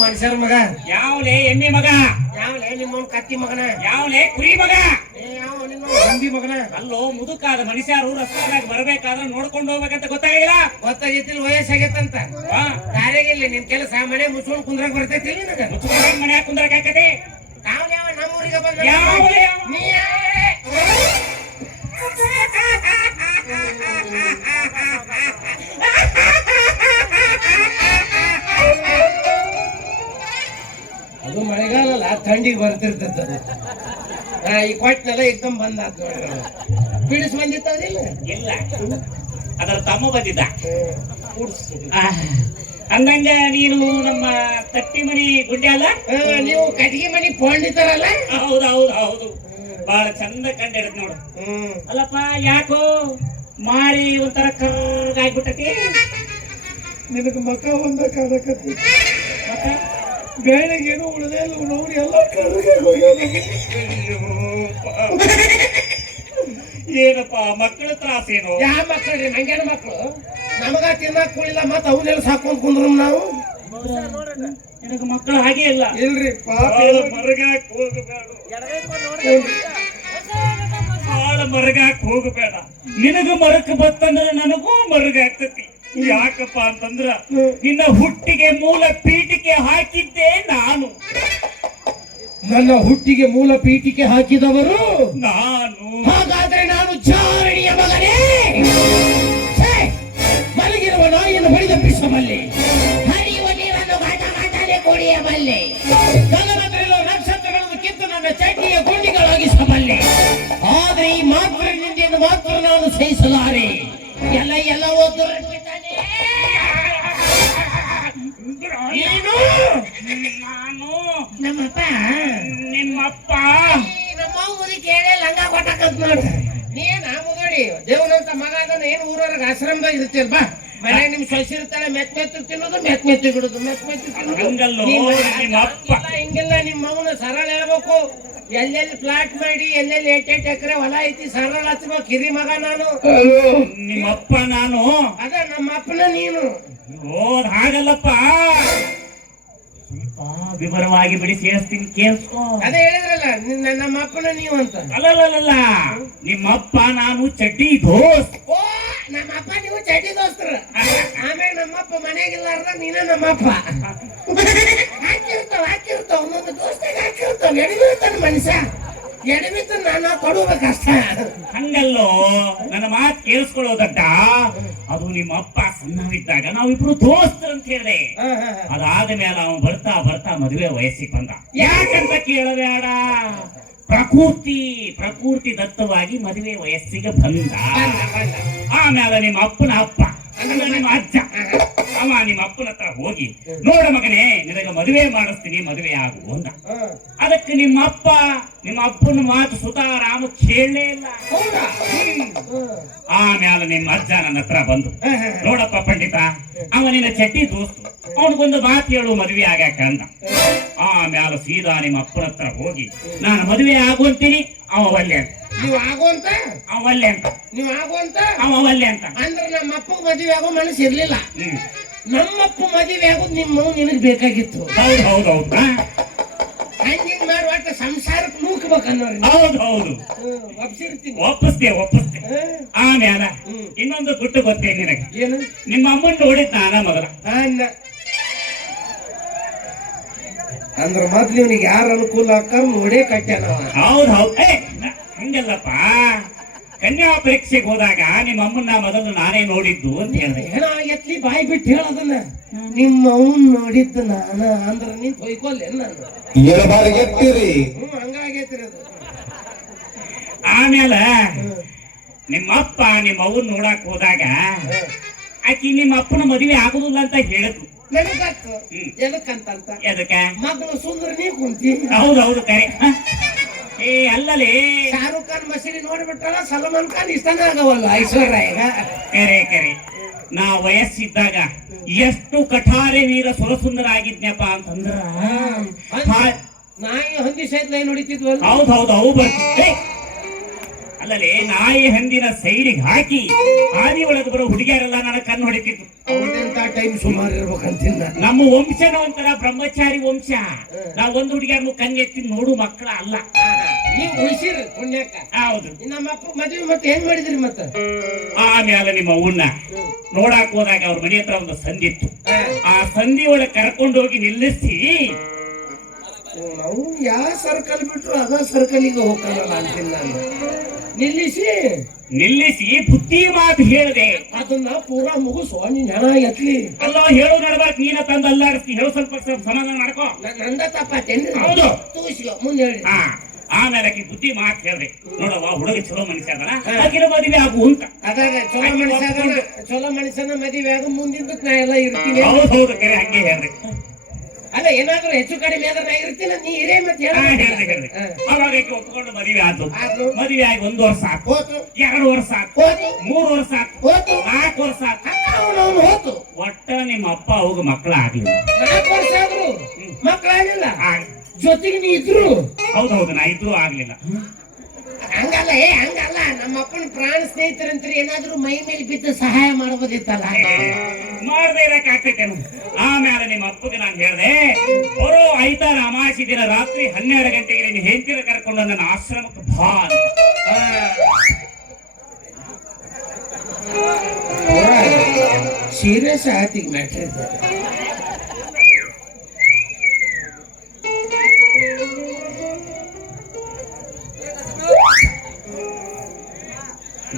ಮನುಷ್ಯರ ಮಗ ಯಾವ್ಲೇ ಎಮ್ಮೆ ಮಗ ಯಾವಲೇ ನಿಮ್ಮ ಕತ್ತಿ ಮಗನ ಯಾವ್ಲೇ ಕುರಿ ಮಗ ಯಾವ ನಿನ್ನ ಹಂದಿ ಮಗನ ಅಲ್ಲೋ ಮುದುಕಾದ ಮನುಷ್ಯರು ರಸ್ತೆಯಾಗ ಬರ್ಬೇಕಾದ್ರೆ ನೋಡ್ಕೊಂಡು ಹೋಗ್ಬೇಕಂತ ಗೊತ್ತಾಗಿಲ್ಲ ಗೊತ್ತಾಗೈತಿಲ್ ವಯಸ್ಸಾಗೈತಂತ ದಾರಿಗಿಲ್ಲ ನಿನ್ ಕೆಲಸ ಮನೆ ಮುಚ್ಕೊಂಡು ಕುಂದ್ರಾಗ ಬರ್ತೈತಿ ನಿನಗ ಮನ್ಯಾಗ ಕುಂದ್ರಕ್ ಹಾಕತೆ ಯಾವ ನಮ್ಮೂರಿಗೆ ಬಂದ ಯಾವ್ಲೇ ನೀ ಯಾವಲೇ ಅದು ಮಳೆಗಾಲ ಅಲ್ಲ ಥಂಡಿಗೆ ಬರ್ತಿರ್ತದ ಈ ಕೊಟ್ಟನೆಲ್ಲ ಏಕದಮ್ ಬಂದ್ ಆತ್ ನೋಡ್ರಿ ಬಿಡಿಸ್ ಬಂದಿತ್ತದಿಲ್ಲ ಇಲ್ಲ ಅದರ ತಮ್ಮ ಬಂದಿದ್ದ ಅಂದಂಗ ನೀನು ನಮ್ಮ ತಟ್ಟಿ ಮನಿ ಗುಡ್ಡೆ ಅಲ್ಲ ನೀವು ಕಟ್ಗಿ ಮನಿ ಪೋಂಡಿತಾರಲ್ಲ ಹೌದು ಹೌದು ಹೌದು ಬಹಳ ಚಂದ ಕಂಡಿಡತ್ ನೋಡು ಅಲ್ಲಪ್ಪ ಯಾಕೋ ಮಾರಿ ಒಂಥರ ಕರ್ಗಾಗ್ಬಿಟ್ಟತಿ ನಿನಗೆ ಮಕ್ಕ ಒಂದ ಕಾಣಕತ್ತಿ ಬೇಳೆಗೇನು ಉಳಿದೇ ಇಲ್ಲ ನೋಡಿ ಎಲ್ಲ ಏನಪ್ಪ ಮಕ್ಕಳ ತ್ರಾಸೇನು ಯಾವ ಮಕ್ಕಳ್ರಿ ನಂಗೇನು ಮಕ್ಕಳು ನಮಗ ತಿನ್ನಕ್ ಕೂಡಿಲ್ಲ ಮತ್ತ ಅವನ್ನೆಲ್ಲ ಸಾಕೊಂಡ್ ಕುಂದ್ರು ನಾವು ನಿನಗ ಮಕ್ಕಳು ಹಾಗೆ ಇಲ್ಲ ಇಲ್ರಿ ಪಾಪ ಮರಗಾಕ್ ಹೋಗಬೇಡ ಬಾಳ ಮರಗಾಕ್ ಹೋಗಬೇಡ ನಿನಗ ಮರಕ ಬತ್ತಂದ್ರ ನನಗೂ ಮರಗಾಗ್ತತಿ ಯಾಕಪ್ಪ ಅಂತಂದ್ರ ನಿನ್ನ ಹುಟ್ಟಿಗೆ ಮೂಲ ಪೀಠಿಕೆ ಹಾಕಿದ್ದೆ ನಾನು ನನ್ನ ಹುಟ್ಟಿಗೆ ಮೂಲ ಪೀಠಿಕೆ ಹಾಕಿದವರು ನಾನು ಹಾಗಾದ್ರೆ ನಾನು ಜಾರಣಿಯ ಮಗನೇ ಮಲಗಿರುವ ನಾಯಿಯನ್ನು ಹೊಡೆದಪ್ಪಿಸಬಲ್ಲೆ ಹರಿಯುವ ನೀರನ್ನು ಘಾಟನೆ ಕುಡಿಯಬಲ್ಲೆ ಗಗನದಲ್ಲಿರುವ ನಕ್ಷತ್ರಗಳನ್ನು ಕಿತ್ತು ನನ್ನ ಚಡ್ಡಿಯ ಗುಂಡಿಗಳಾಗಿಸಬಲ್ಲೆ ಆದ್ರೆ ಈ ಮಾತುಗಳಿಂದ ಮಾತ್ರ ನಾನು ಸಹಿಸಲಾರೆ ಎಲ್ಲ ಓದ್ತಾನೆ ನೀನು ನಾನು ನಮ್ಮಪ್ಪ ನಿಮ್ಮಪ್ಪ ನಮ್ಮ ಮುದಿ ಕೇಳಿ ಲಂಗ ಕೊಟ್ಟಕತ್ ನೋಡ್ರಿ ನೀನ್ ಮುಗಡಿ ದೇವನಂತ ಮಗ ಅದನ್ನ ಏನ್ ಊರವ್ರಿಗೆ ಆಶ್ರಮದಾಗ ಇರ್ತೀರ ಬಾ ಮನೆ ನಿಮ್ ಸೊಸಿ ಇರ್ತಾಳೆ ಮೆತ್ತು ತಿನ್ನೋದು ಮೆತ್ತು ಬಿಡುದು ಮೆತ್ತು ಹಂಗಲ್ಲೋ ನಿಮ್ಮಪ್ಪ ಹಿಂಗೆಲ್ಲ ನಿಮ್ಮ ಮಗನ ಸರಳ ಹೇಳ್ಬೇಕು ಎಲ್ಲೆಲ್ಲಿ ಪ್ಲಾಟ್ ಮಾಡಿ ಎಲ್ಲೆಲ್ಲಿ 8 ಎಕರೆ ಹೊಲ ಐತಿ ಸರಳ ಹಚ್ಬೇಕು ಹಿರಿ ಮಗ ನಾನು ನಿಮ್ಮಪ್ಪ ನಾನು ಅದ ನಮ್ಮ ಅಪ್ಪನ ನೀನು ಓದ್ ಹಾಗಲ್ಲಪ್ಪ ವಿವರವಾಗಿ ಬಿಡಿಸಿ ಹೇಳ್ತೀನಿ ಕೇಳಿಸ್ಕೋ ಅದೇ ಹೇಳಿದ್ರಲ್ಲ ನಮ್ಮ ಅಪ್ಪನ ನೀವು ಅಂತ ಅಲ್ಲಲ್ಲ ನಿಮ್ಮಪ್ಪ ನಾನು ಚಡ್ಡಿ ದೋಸ್ತ್ ಓ ನಮ್ಮಪ್ಪ ನೀವು ಚಡ್ಡಿ ದೋಸ್ತರ ಆಮೇಲೆ ನಮ್ಮಪ್ಪ ಮನೆಗಿಲ್ಲಾರ್ದ ನೀನ ನಮ್ಮಪ್ಪ ಹಾಕಿರ್ತಾವ ಒಂದೊಂದು ದೋಸ್ತಿಗೆ ಹಾಕಿರ್ತಾವ ಎಡವಿರ್ತಾನ ಮನುಷ್ಯ ಎಡವಿತ ನಾನು ಕೊಡಬೇಕಷ್ಟ ಹಂಗಲ್ಲೋ ನನ್ನ ಮಾತು ಕೇಳಿಸ್ಕೊಳ್ಳೋದಡ್ಡ ಅದು ನಿಮ್ಮ ಅಪ್ಪ ಸಣ್ಣವಿದ್ದಾಗ ನಾವಿಬ್ರು ದೋಸ್ತರು ಅಂತ ಹೇಳಿದೆ ಅದಾದ ಮೇಲೆ ಅವನು ಬರ್ತಾ ಬರ್ತಾ ಮದುವೆ ವಯಸ್ಸಿಗೆ ಬಂದ ಯಾಕಂತ ಕೇಳಬೇಡ ಪ್ರಕೃತಿ ದತ್ತವಾಗಿ ಮದುವೆ ವಯಸ್ಸಿಗೆ ಬಂದ ಆಮೇಲೆ ನಿಮ್ಮ ಅಪ್ಪನ ಅಪ್ಪ ಅಂದ್ರೆ ನಿಮ್ಮ ಅಜ್ಜ ಅವ ನಿಮ್ಮ ಅಪ್ಪನ ಹತ್ರ ಹೋಗಿ ನೋಡ ಮಗನೇ ನಿನಗೆ ಮದುವೆ ಮಾಡಿಸ್ತೀನಿ ಮದುವೆ ಆಗು ಅಂದ ಅದಕ್ಕೆ ನಿಮ್ಮ ಅಪ್ಪನ ಮಾತು ಸುತಾರಾಮ ಕೇಳಲೇ ಇಲ್ಲ ಆಮೇಲೆ ನಿಮ್ಮ ಅಜ್ಜ ನನ್ನ ಹತ್ರ ಬಂದು ನೋಡಪ್ಪ ಪಂಡಿತ ಅವನಿನ ಚಟ್ಟಿ ದೋಸ್ತು ಅವನಿಗೊಂದು ಮಾತು ಹೇಳು ಮದುವೆ ಆಗಾಕ ಅಂದ ಆಮೇಲೆ ಸೀದಾ ನಿಮ್ಮ ಅಪ್ಪನ ಹತ್ರ ಹೋಗಿ ನಾನು ಮದುವೆ ಆಗುವಂತೀನಿ ಅವ ಒಲ್ಲೆ ಅಂತ ನೀವು ಆಗುವಂತ ಅವ ಒಲ್ಲೆ ಅಂತ ನೀವು ಆಗುವಂತ ಅವ ಒಲ್ಲೆ ಅಂತ ಅಂದ್ರೆ ನಮ್ಮ ಅಪ್ಪ ಮದುವೆ ಆಗೋ ಮನಸ್ಸು ಇರ್ಲಿಲ್ಲ ನಮ್ಮಪ್ಪ ಮದುವೆ ಆಗೋದು ನಿಮ್ಮ ನಿನಗ್ ಬೇಕಾಗಿತ್ತು ಹೌದು ಹೌದು ಹೌದು ಹಂಗಿಂಗ್ ಮಾಡಿ ಒಟ್ಟು ಸಂಸಾರಕ್ಕೆ ನೂಕ್ಬೇಕನ್ನೋರು ಹೌದು ಒಪ್ಸಿರ್ತೀನಿ ಒಪ್ಪಿಸ್ತೆ ಆಮೇಲೆ ಇನ್ನೊಂದು ಗುಟ್ಟು ಗೊತ್ತೇ ನಿನಗೆ ಏನು ನಿಮ್ಮ ಅಮ್ಮನ್ ನೋಡಿದ್ ನಾನ ಮೊದಲ ಅಂದ್ರ ಮೊದ್ಲು ಇವನಿಗೆ ಯಾರು ಅನುಕೂಲ ಆಕಾರ ನೋಡೇ ಕಟ್ಟ್ಯಾನ ಹೌದು ಹಂಗಲ್ಲಪ್ಪ ಕನ್ಯಾ ಪರೀಕ್ಷೆಗೆ ಹೋದಾಗ ನಿಮ್ಮ ಅಮ್ಮನ್ನ ಮೊದಲು ನಾನೇ ನೋಡಿದ್ದು ಅಂತ ಹೇಳಿದೆ ಏನೋ ಎತ್ಲಿ ಬಾಯಿ ಬಿಟ್ಟು ಹೇಳೋದನ್ನ ನಿಮ್ಮ ಅವನ್ ನೋಡಿದ್ದು ನಾನ ಅಂದ್ರ ನೀನ್ ತೊಯ್ಕೊಲ್ಲೆ ನಾನು ಹಂಗಾಗೈತ್ರಿ ಅದು ಆಮೇಲೆ ನಿಮ್ಮಪ್ಪ ನಿಮ್ಮ ಅವನ್ ನೋಡಕ್ ಹೋದಾಗ ಆಕಿ ನಿಮ್ಮ ಅಪ್ಪನ ಮದುವೆ ಆಗುದಿಲ್ಲ ಅಂತ ಹೇಳಿದ್ರು ನನಗತ್ತು ಎದಕ್ಕಂತ ಎದಕ್ಕೆ ಮಗಳು ಸುಂದರ ನೀ ಕುಂತಿ ಹೌದು ಕರೆ ಅಲ್ಲಲೇ ಶಾರುಖ್ ಖಾನ್ ಮಸೀದಿ ನೋಡ್ಬಿಟ್ಟಾರ ಸಲ್ಮಾನ್ ಖಾನ್ ಇಷ್ಟನೇ ಆಗವಲ್ಲ ಐಶ್ವರ್ಯ ಈಗ ಕರೆ ನಾ ವಯಸ್ಸಿದ್ದಾಗ ಎಷ್ಟು ಕಠಾರೆ ವೀರ ಸುರಸುಂದರ ಆಗಿದ್ನಪ್ಪ ಅಂತಂದ್ರ ನಾಯಿ ಹಂದಿ ಸಹಿತ ನೋಡಿತಿದ್ವಲ್ಲ ಹೌದು ಅವು ಅಲ್ಲಲೇ ನಾಯಿ ಹಂದಿನ ಸೈಡಿಗೆ ಹಾಕಿ ಹಾದಿ ಒಳಗೆ ಬರೋ ಹುಡುಗಿಯರೆಲ್ಲ ನನ್ನ ಕಣ್ಣು ಹೊಡಿತಿತ್ತು. ಅವ್ರದೆಂತ ಟೈಮ್ ಸುಮಾರು ಇರ್ಬೇಕಂತಿಲ್ಲ. ನಮ್ಮ ವಂಶನ ಒಂಥರ ಬ್ರಹ್ಮಚಾರಿ ವಂಶ. ನಾವ್ ಒಂದು ಹುಡುಗಿಯರ್ನು ಕಣ್ಣೆತ್ತಿ ನೋಡು ಮಕ್ಕಳ ಅಲ್ಲ. ನೀವು ಉಳಿಸಿರಿ ಪುಣ್ಯಕ್ಕ. ಹೌದು. ನಮ್ಮ ಅಪ್ಪ ಮದುವೆ ಮತ್ತೆ ಏನ್ ಮಾಡಿದ್ರಿ ಮತ್ತ? ಆಮೇಲೆ ನಿಮ್ಮ ಅವನ್ನ ನೋಡಾಕ್ ಹೋದಾಗ ಅವ್ರ ಮನೆ ಹತ್ರ ಒಂದು ಸಂದಿತ್ತು. ಆ ಸಂಧಿ ಒಳಗೆ ಕರ್ಕೊಂಡು ಹೋಗಿ ನಿಲ್ಲಿಸಿ, ನಾವು ಯಾವ ಸರ್ಕಲ್ ಬಿಟ್ರು ಅದ ಸರ್ಕಲಿಗೆ ಹೋಗಲ್ಲ ಅಂತಿಲ್ಲ ನಾನು. ನಿಲ್ಲಿಸಿ ಬುದ್ಧಿ ಮಾತು ಹೇಳಿದೆ. ಅದನ್ನ ಪೂರಾ ಮುಗಿಸೋ, ನೀನ್ ಹೆಣ ಎತ್ಲಿ. ಅಲ್ಲ ಹೇಳು ನಡ್ಬಾರ್ದು, ನೀನ ತಂದು ಅಲ್ಲಾಡಿಸ್ತಿ. ಹೇಳು, ಸ್ವಲ್ಪ ಸಮಾಧಾನ ಮಾಡ್ಕೋ. ನಂದ ತಪ್ಪಾತೇನ್ರಿ? ಹೌದು. ತೂಸ್ಕೋ, ಮುಂದೆ ಹೇಳಿ. ಆಮೇಲೆ ಆಕಿ ಬುದ್ಧಿ ಮಾತು ಹೇಳ್ದೆ. ನೋಡವ್ವ, ಹುಡುಗ ಚಲೋ ಮನುಷ್ಯ ಅದನ, ಆಕಿನ ಮದುವೆ ಆಗು ಅಂತ. ಅದಾಗ ಚಲೋ ಮನುಷ್ಯನ ಮದುವೆ ಆಗ ಮುಂದಿನ ನಾ ಎಲ್ಲ ಇರ್ತೀನಿ. ಹೌದು, ಕರೆ ಹಂಗೆ ಹೇಳ್ದೆ. ಅಲ್ಲ, ಏನಾದ್ರು ಹೆಚ್ಚು ಕಡಿಮೆ ಆದ್ರೆ ನಾ ಇರ್ತೀನಿ, ನೀ ಇರೇ ಮತ್ತೆ ಹೇಳ್ದೆ. ಅವಾಗ ಆಕಿ ಒಪ್ಕೊಂಡು ಮದುವೆ ಆದ್ರು. ಮದುವೆ ಆಗಿ 1 ವರ್ಷ ಆತು, 2 ವರ್ಷ ಆತು, 3 ವರ್ಷ ಆತು, 4 ವರ್ಷ ಆತು. ಹೋತು. ಒಟ್ಟ ನಿಮ್ಮ ಅಪ್ಪ ಅವಾಗ ಮಕ್ಕಳ ಆಗ್ಲಿಲ್ಲ. 4 ವರ್ಷ ಆದ್ರು ಮಕ್ಕಳಾಗಿಲ್ಲ. ಜೊತೆಗೆ ನೀ ಇದ್ರು. ಹೌದೌದು, ನಾ ಇದ್ರು ಆಗ್ಲಿಲ್ಲ. ಹಂಗಲ್ಲ ಹಂಗಲ್ಲ, ನಮ್ಮ ಅಪ್ಪನ ಪ್ರಾಣ ಸ್ನೇಹಿತರಂತ್ರಿ ಏನಾದ್ರು ಮೈ ಮೇಲೆ ಬಿದ್ದು ಸಹಾಯ ಮಾಡಬಹುದಿತ್ತಲ್ಲ. ಮಾಡದೇ ಇರಕ್ ಆಗ್ತೈತೇನು. ಆಮೇಲೆ ನಿಮ್ಮ ಅಪ್ಪಗೆ ನಾನು ಹೇಳ್ದೆ, ಬರೋ ಐತಾರ ಅಮಾಸಿ ದಿನ ರಾತ್ರಿ 12 ಗಂಟೆಗೆ ನೀನು ಹೆಂಡತಿನ ಕರ್ಕೊಂಡು ನನ್ನ ಆಶ್ರಮಕ್ಕೆ ಬಾ ಅಂತ. ಸೀರಿಯಸ್ ಆಯ್ತು ಈಗ ಮ್ಯಾಟ್ರ್ ಇದೆ.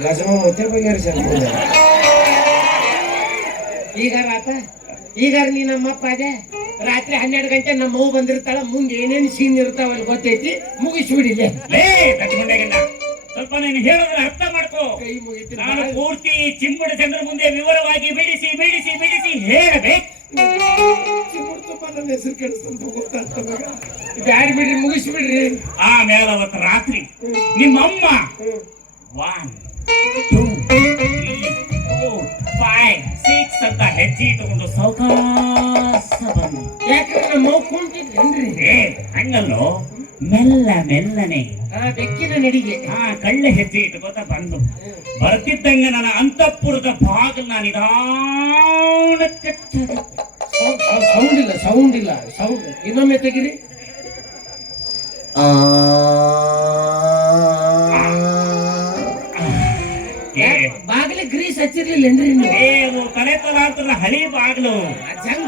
ಗಜಮ ಮತ್ತೆ ಬಗೆಹರಿಸ ಈಗ ನೀ ನಮ್ಮಪ್ಪ ಅದೇ ರಾತ್ರಿ 12 ಗಂಟೆ ನಮ್ಮ ಮಗು ಬಂದಿರ್ತಾಳ, ಮುಂದೆ ಏನೇನು ಸೀನ್ ಇರ್ತಾವಲ್ಲಿ ಗೊತ್ತೈತಿ, ಮುಗಿಸ್ಬಿಡಿಲೆ. ಸ್ವಲ್ಪ ನೀನು ಹೇಳೋದ್ರ ಅರ್ಥ ಮಾಡ್ಕೋ. ಕೈ ಮುಗಿತು. ನಾನು ಪೂರ್ತಿ ಚಿಂಬುಡ ಜನರ ಮುಂದೆ ವಿವರವಾಗಿ ಬಿಡಿಸಿ ಬಿಡಿಸಿ ಬಿಡಿಸಿ ಹೇಳಬೇಕು. ನನ್ನ ಹೆಸರು ಕೆಡಿಸ್ತಂತ ಗೊತ್ತಾಗ್ತದ. ಬ್ಯಾಡ್ ಬಿಡ್ರಿ, ಮುಗಿಸ್ಬಿಡ್ರಿ. ಆಮೇಲೆ ಅವತ್ತು ರಾತ್ರಿ ನಿಮ್ಮಮ್ಮ 1 2 3 4 5 6 ಅಂತ ಹೆಜ್ಜೆ ಇಟ್ಟುಕೊಂಡು ಸಾವಕಾಶ ಬಂದು. ಯಾಕಂದ್ರೆ ನಮ್ಮ ಮಗು ಕುಂತಿದ್ರೇನ್ರಿ? ಹಂಗಲ್ಲೋ, ಮೆಲ್ಲನೆ ಬೆಕ್ಕಿನ ನಡಿಗೆ ಕಳ್ಳ ಹೆಜ್ಜೆ ಇಟ್ಕೋತ ಬಂದು ಬರ್ತಿದ್ದಂಗ ನನ್ನ ಅಂತಃಪುರದ ಬಾಗಿಲು ನಾನು ನಿಧಾನಕ್ಕೆ ಸೌಂಡ್ ಇಲ್ಲ. ಇನ್ನೊಮ್ಮೆ ತೆಗಿರಿ. ಬಾಗಿಲು ಗ್ರೀಸ್ ಹಚ್ಚಿರ್ಲಿಲ್ಲೇನ್ರಿ? ತಲೆ ತಲಾಂತರ ಹಳಿ ಬಾಗಿಲು ಜಂಗ್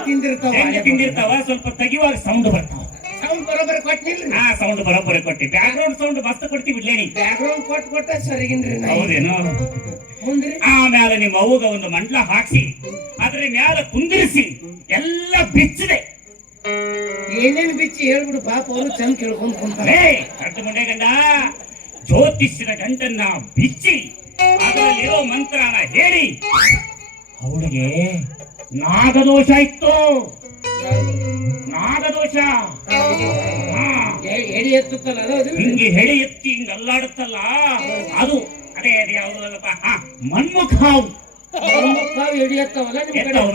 ತಿಂದಿರ್ತಾವ. ಸ್ವಲ್ಪ ತೆಗಿಯುವಾಗ ಸೌಂಡ್ ಬರ್ತಾವ. ಸೌಂಡ್ ಬರೋಬ್ಬರಿ ಕೊಟ್ಟಿಲ್ರಿ? ಸೌಂಡ್ ಬರೋಬ್ಬರಿ ಕೊಟ್ಟಿ. ಬ್ಯಾಕ್ಗ್ರೌಂಡ್ ಸೌಂಡ್ ಮಸ್ತ್ ಕೊಡ್ತೀವಿ ಬಿಡ್ಲೇನಿ. ಬ್ಯಾಕ್ಗ್ರೌಂಡ್ ಕೊಟ್ಟ ಸರಿಗಿನ್ರಿ. ಹೌದೇನು? ಆಮೇಲೆ ನಿಮ್ಮ ಅವ್ವಗ ಒಂದು ಮಂಡ್ಲ ಹಾಕ್ಸಿ ಅದ್ರ ಮ್ಯಾಲ ಕುಂದಿರಿಸಿ ಎಲ್ಲ ಬಿಚ್ಚಿದೆ. ಏನೇನ್ ಬಿಚ್ಚಿ ಹೇಳ್ಬಿಡು, ಪಾಪ ಅವರು ಚಂದ ಕೇಳ್ಕೊಂಡ್ ಕುಂತಾರೆ. ಕಟ್ಟು ಮುಂಡೆ ಗಂಡ ಜ್ಯೋತಿಷ್ಯದ ಗಂಟನ್ನ ಬಿಚ್ಚಿ ಅದರಲ್ಲಿರೋ ಮಂತ್ರನ ಹೇಳಿ ಅವಳಿಗೆ ನಾಗದೋಷ ಇತ್ತು. ನಾಗದೋಷ ಎಡಿ ಎತ್ತುತ್ತಲ್ಲ, ಹಿಂಗೆ ಹೆಡಿ ಎತ್ತಿ ಹಿಂಗ ಅಲ್ಲಾಡುತ್ತಲ್ಲ, ಅದು ಅದೇ ಯಾವ್ದಲ್ಲಪ್ಪ, ಮನ್ಮುಖಾವು. ಎಡಿ ಎತ್ತವಲ್ಲ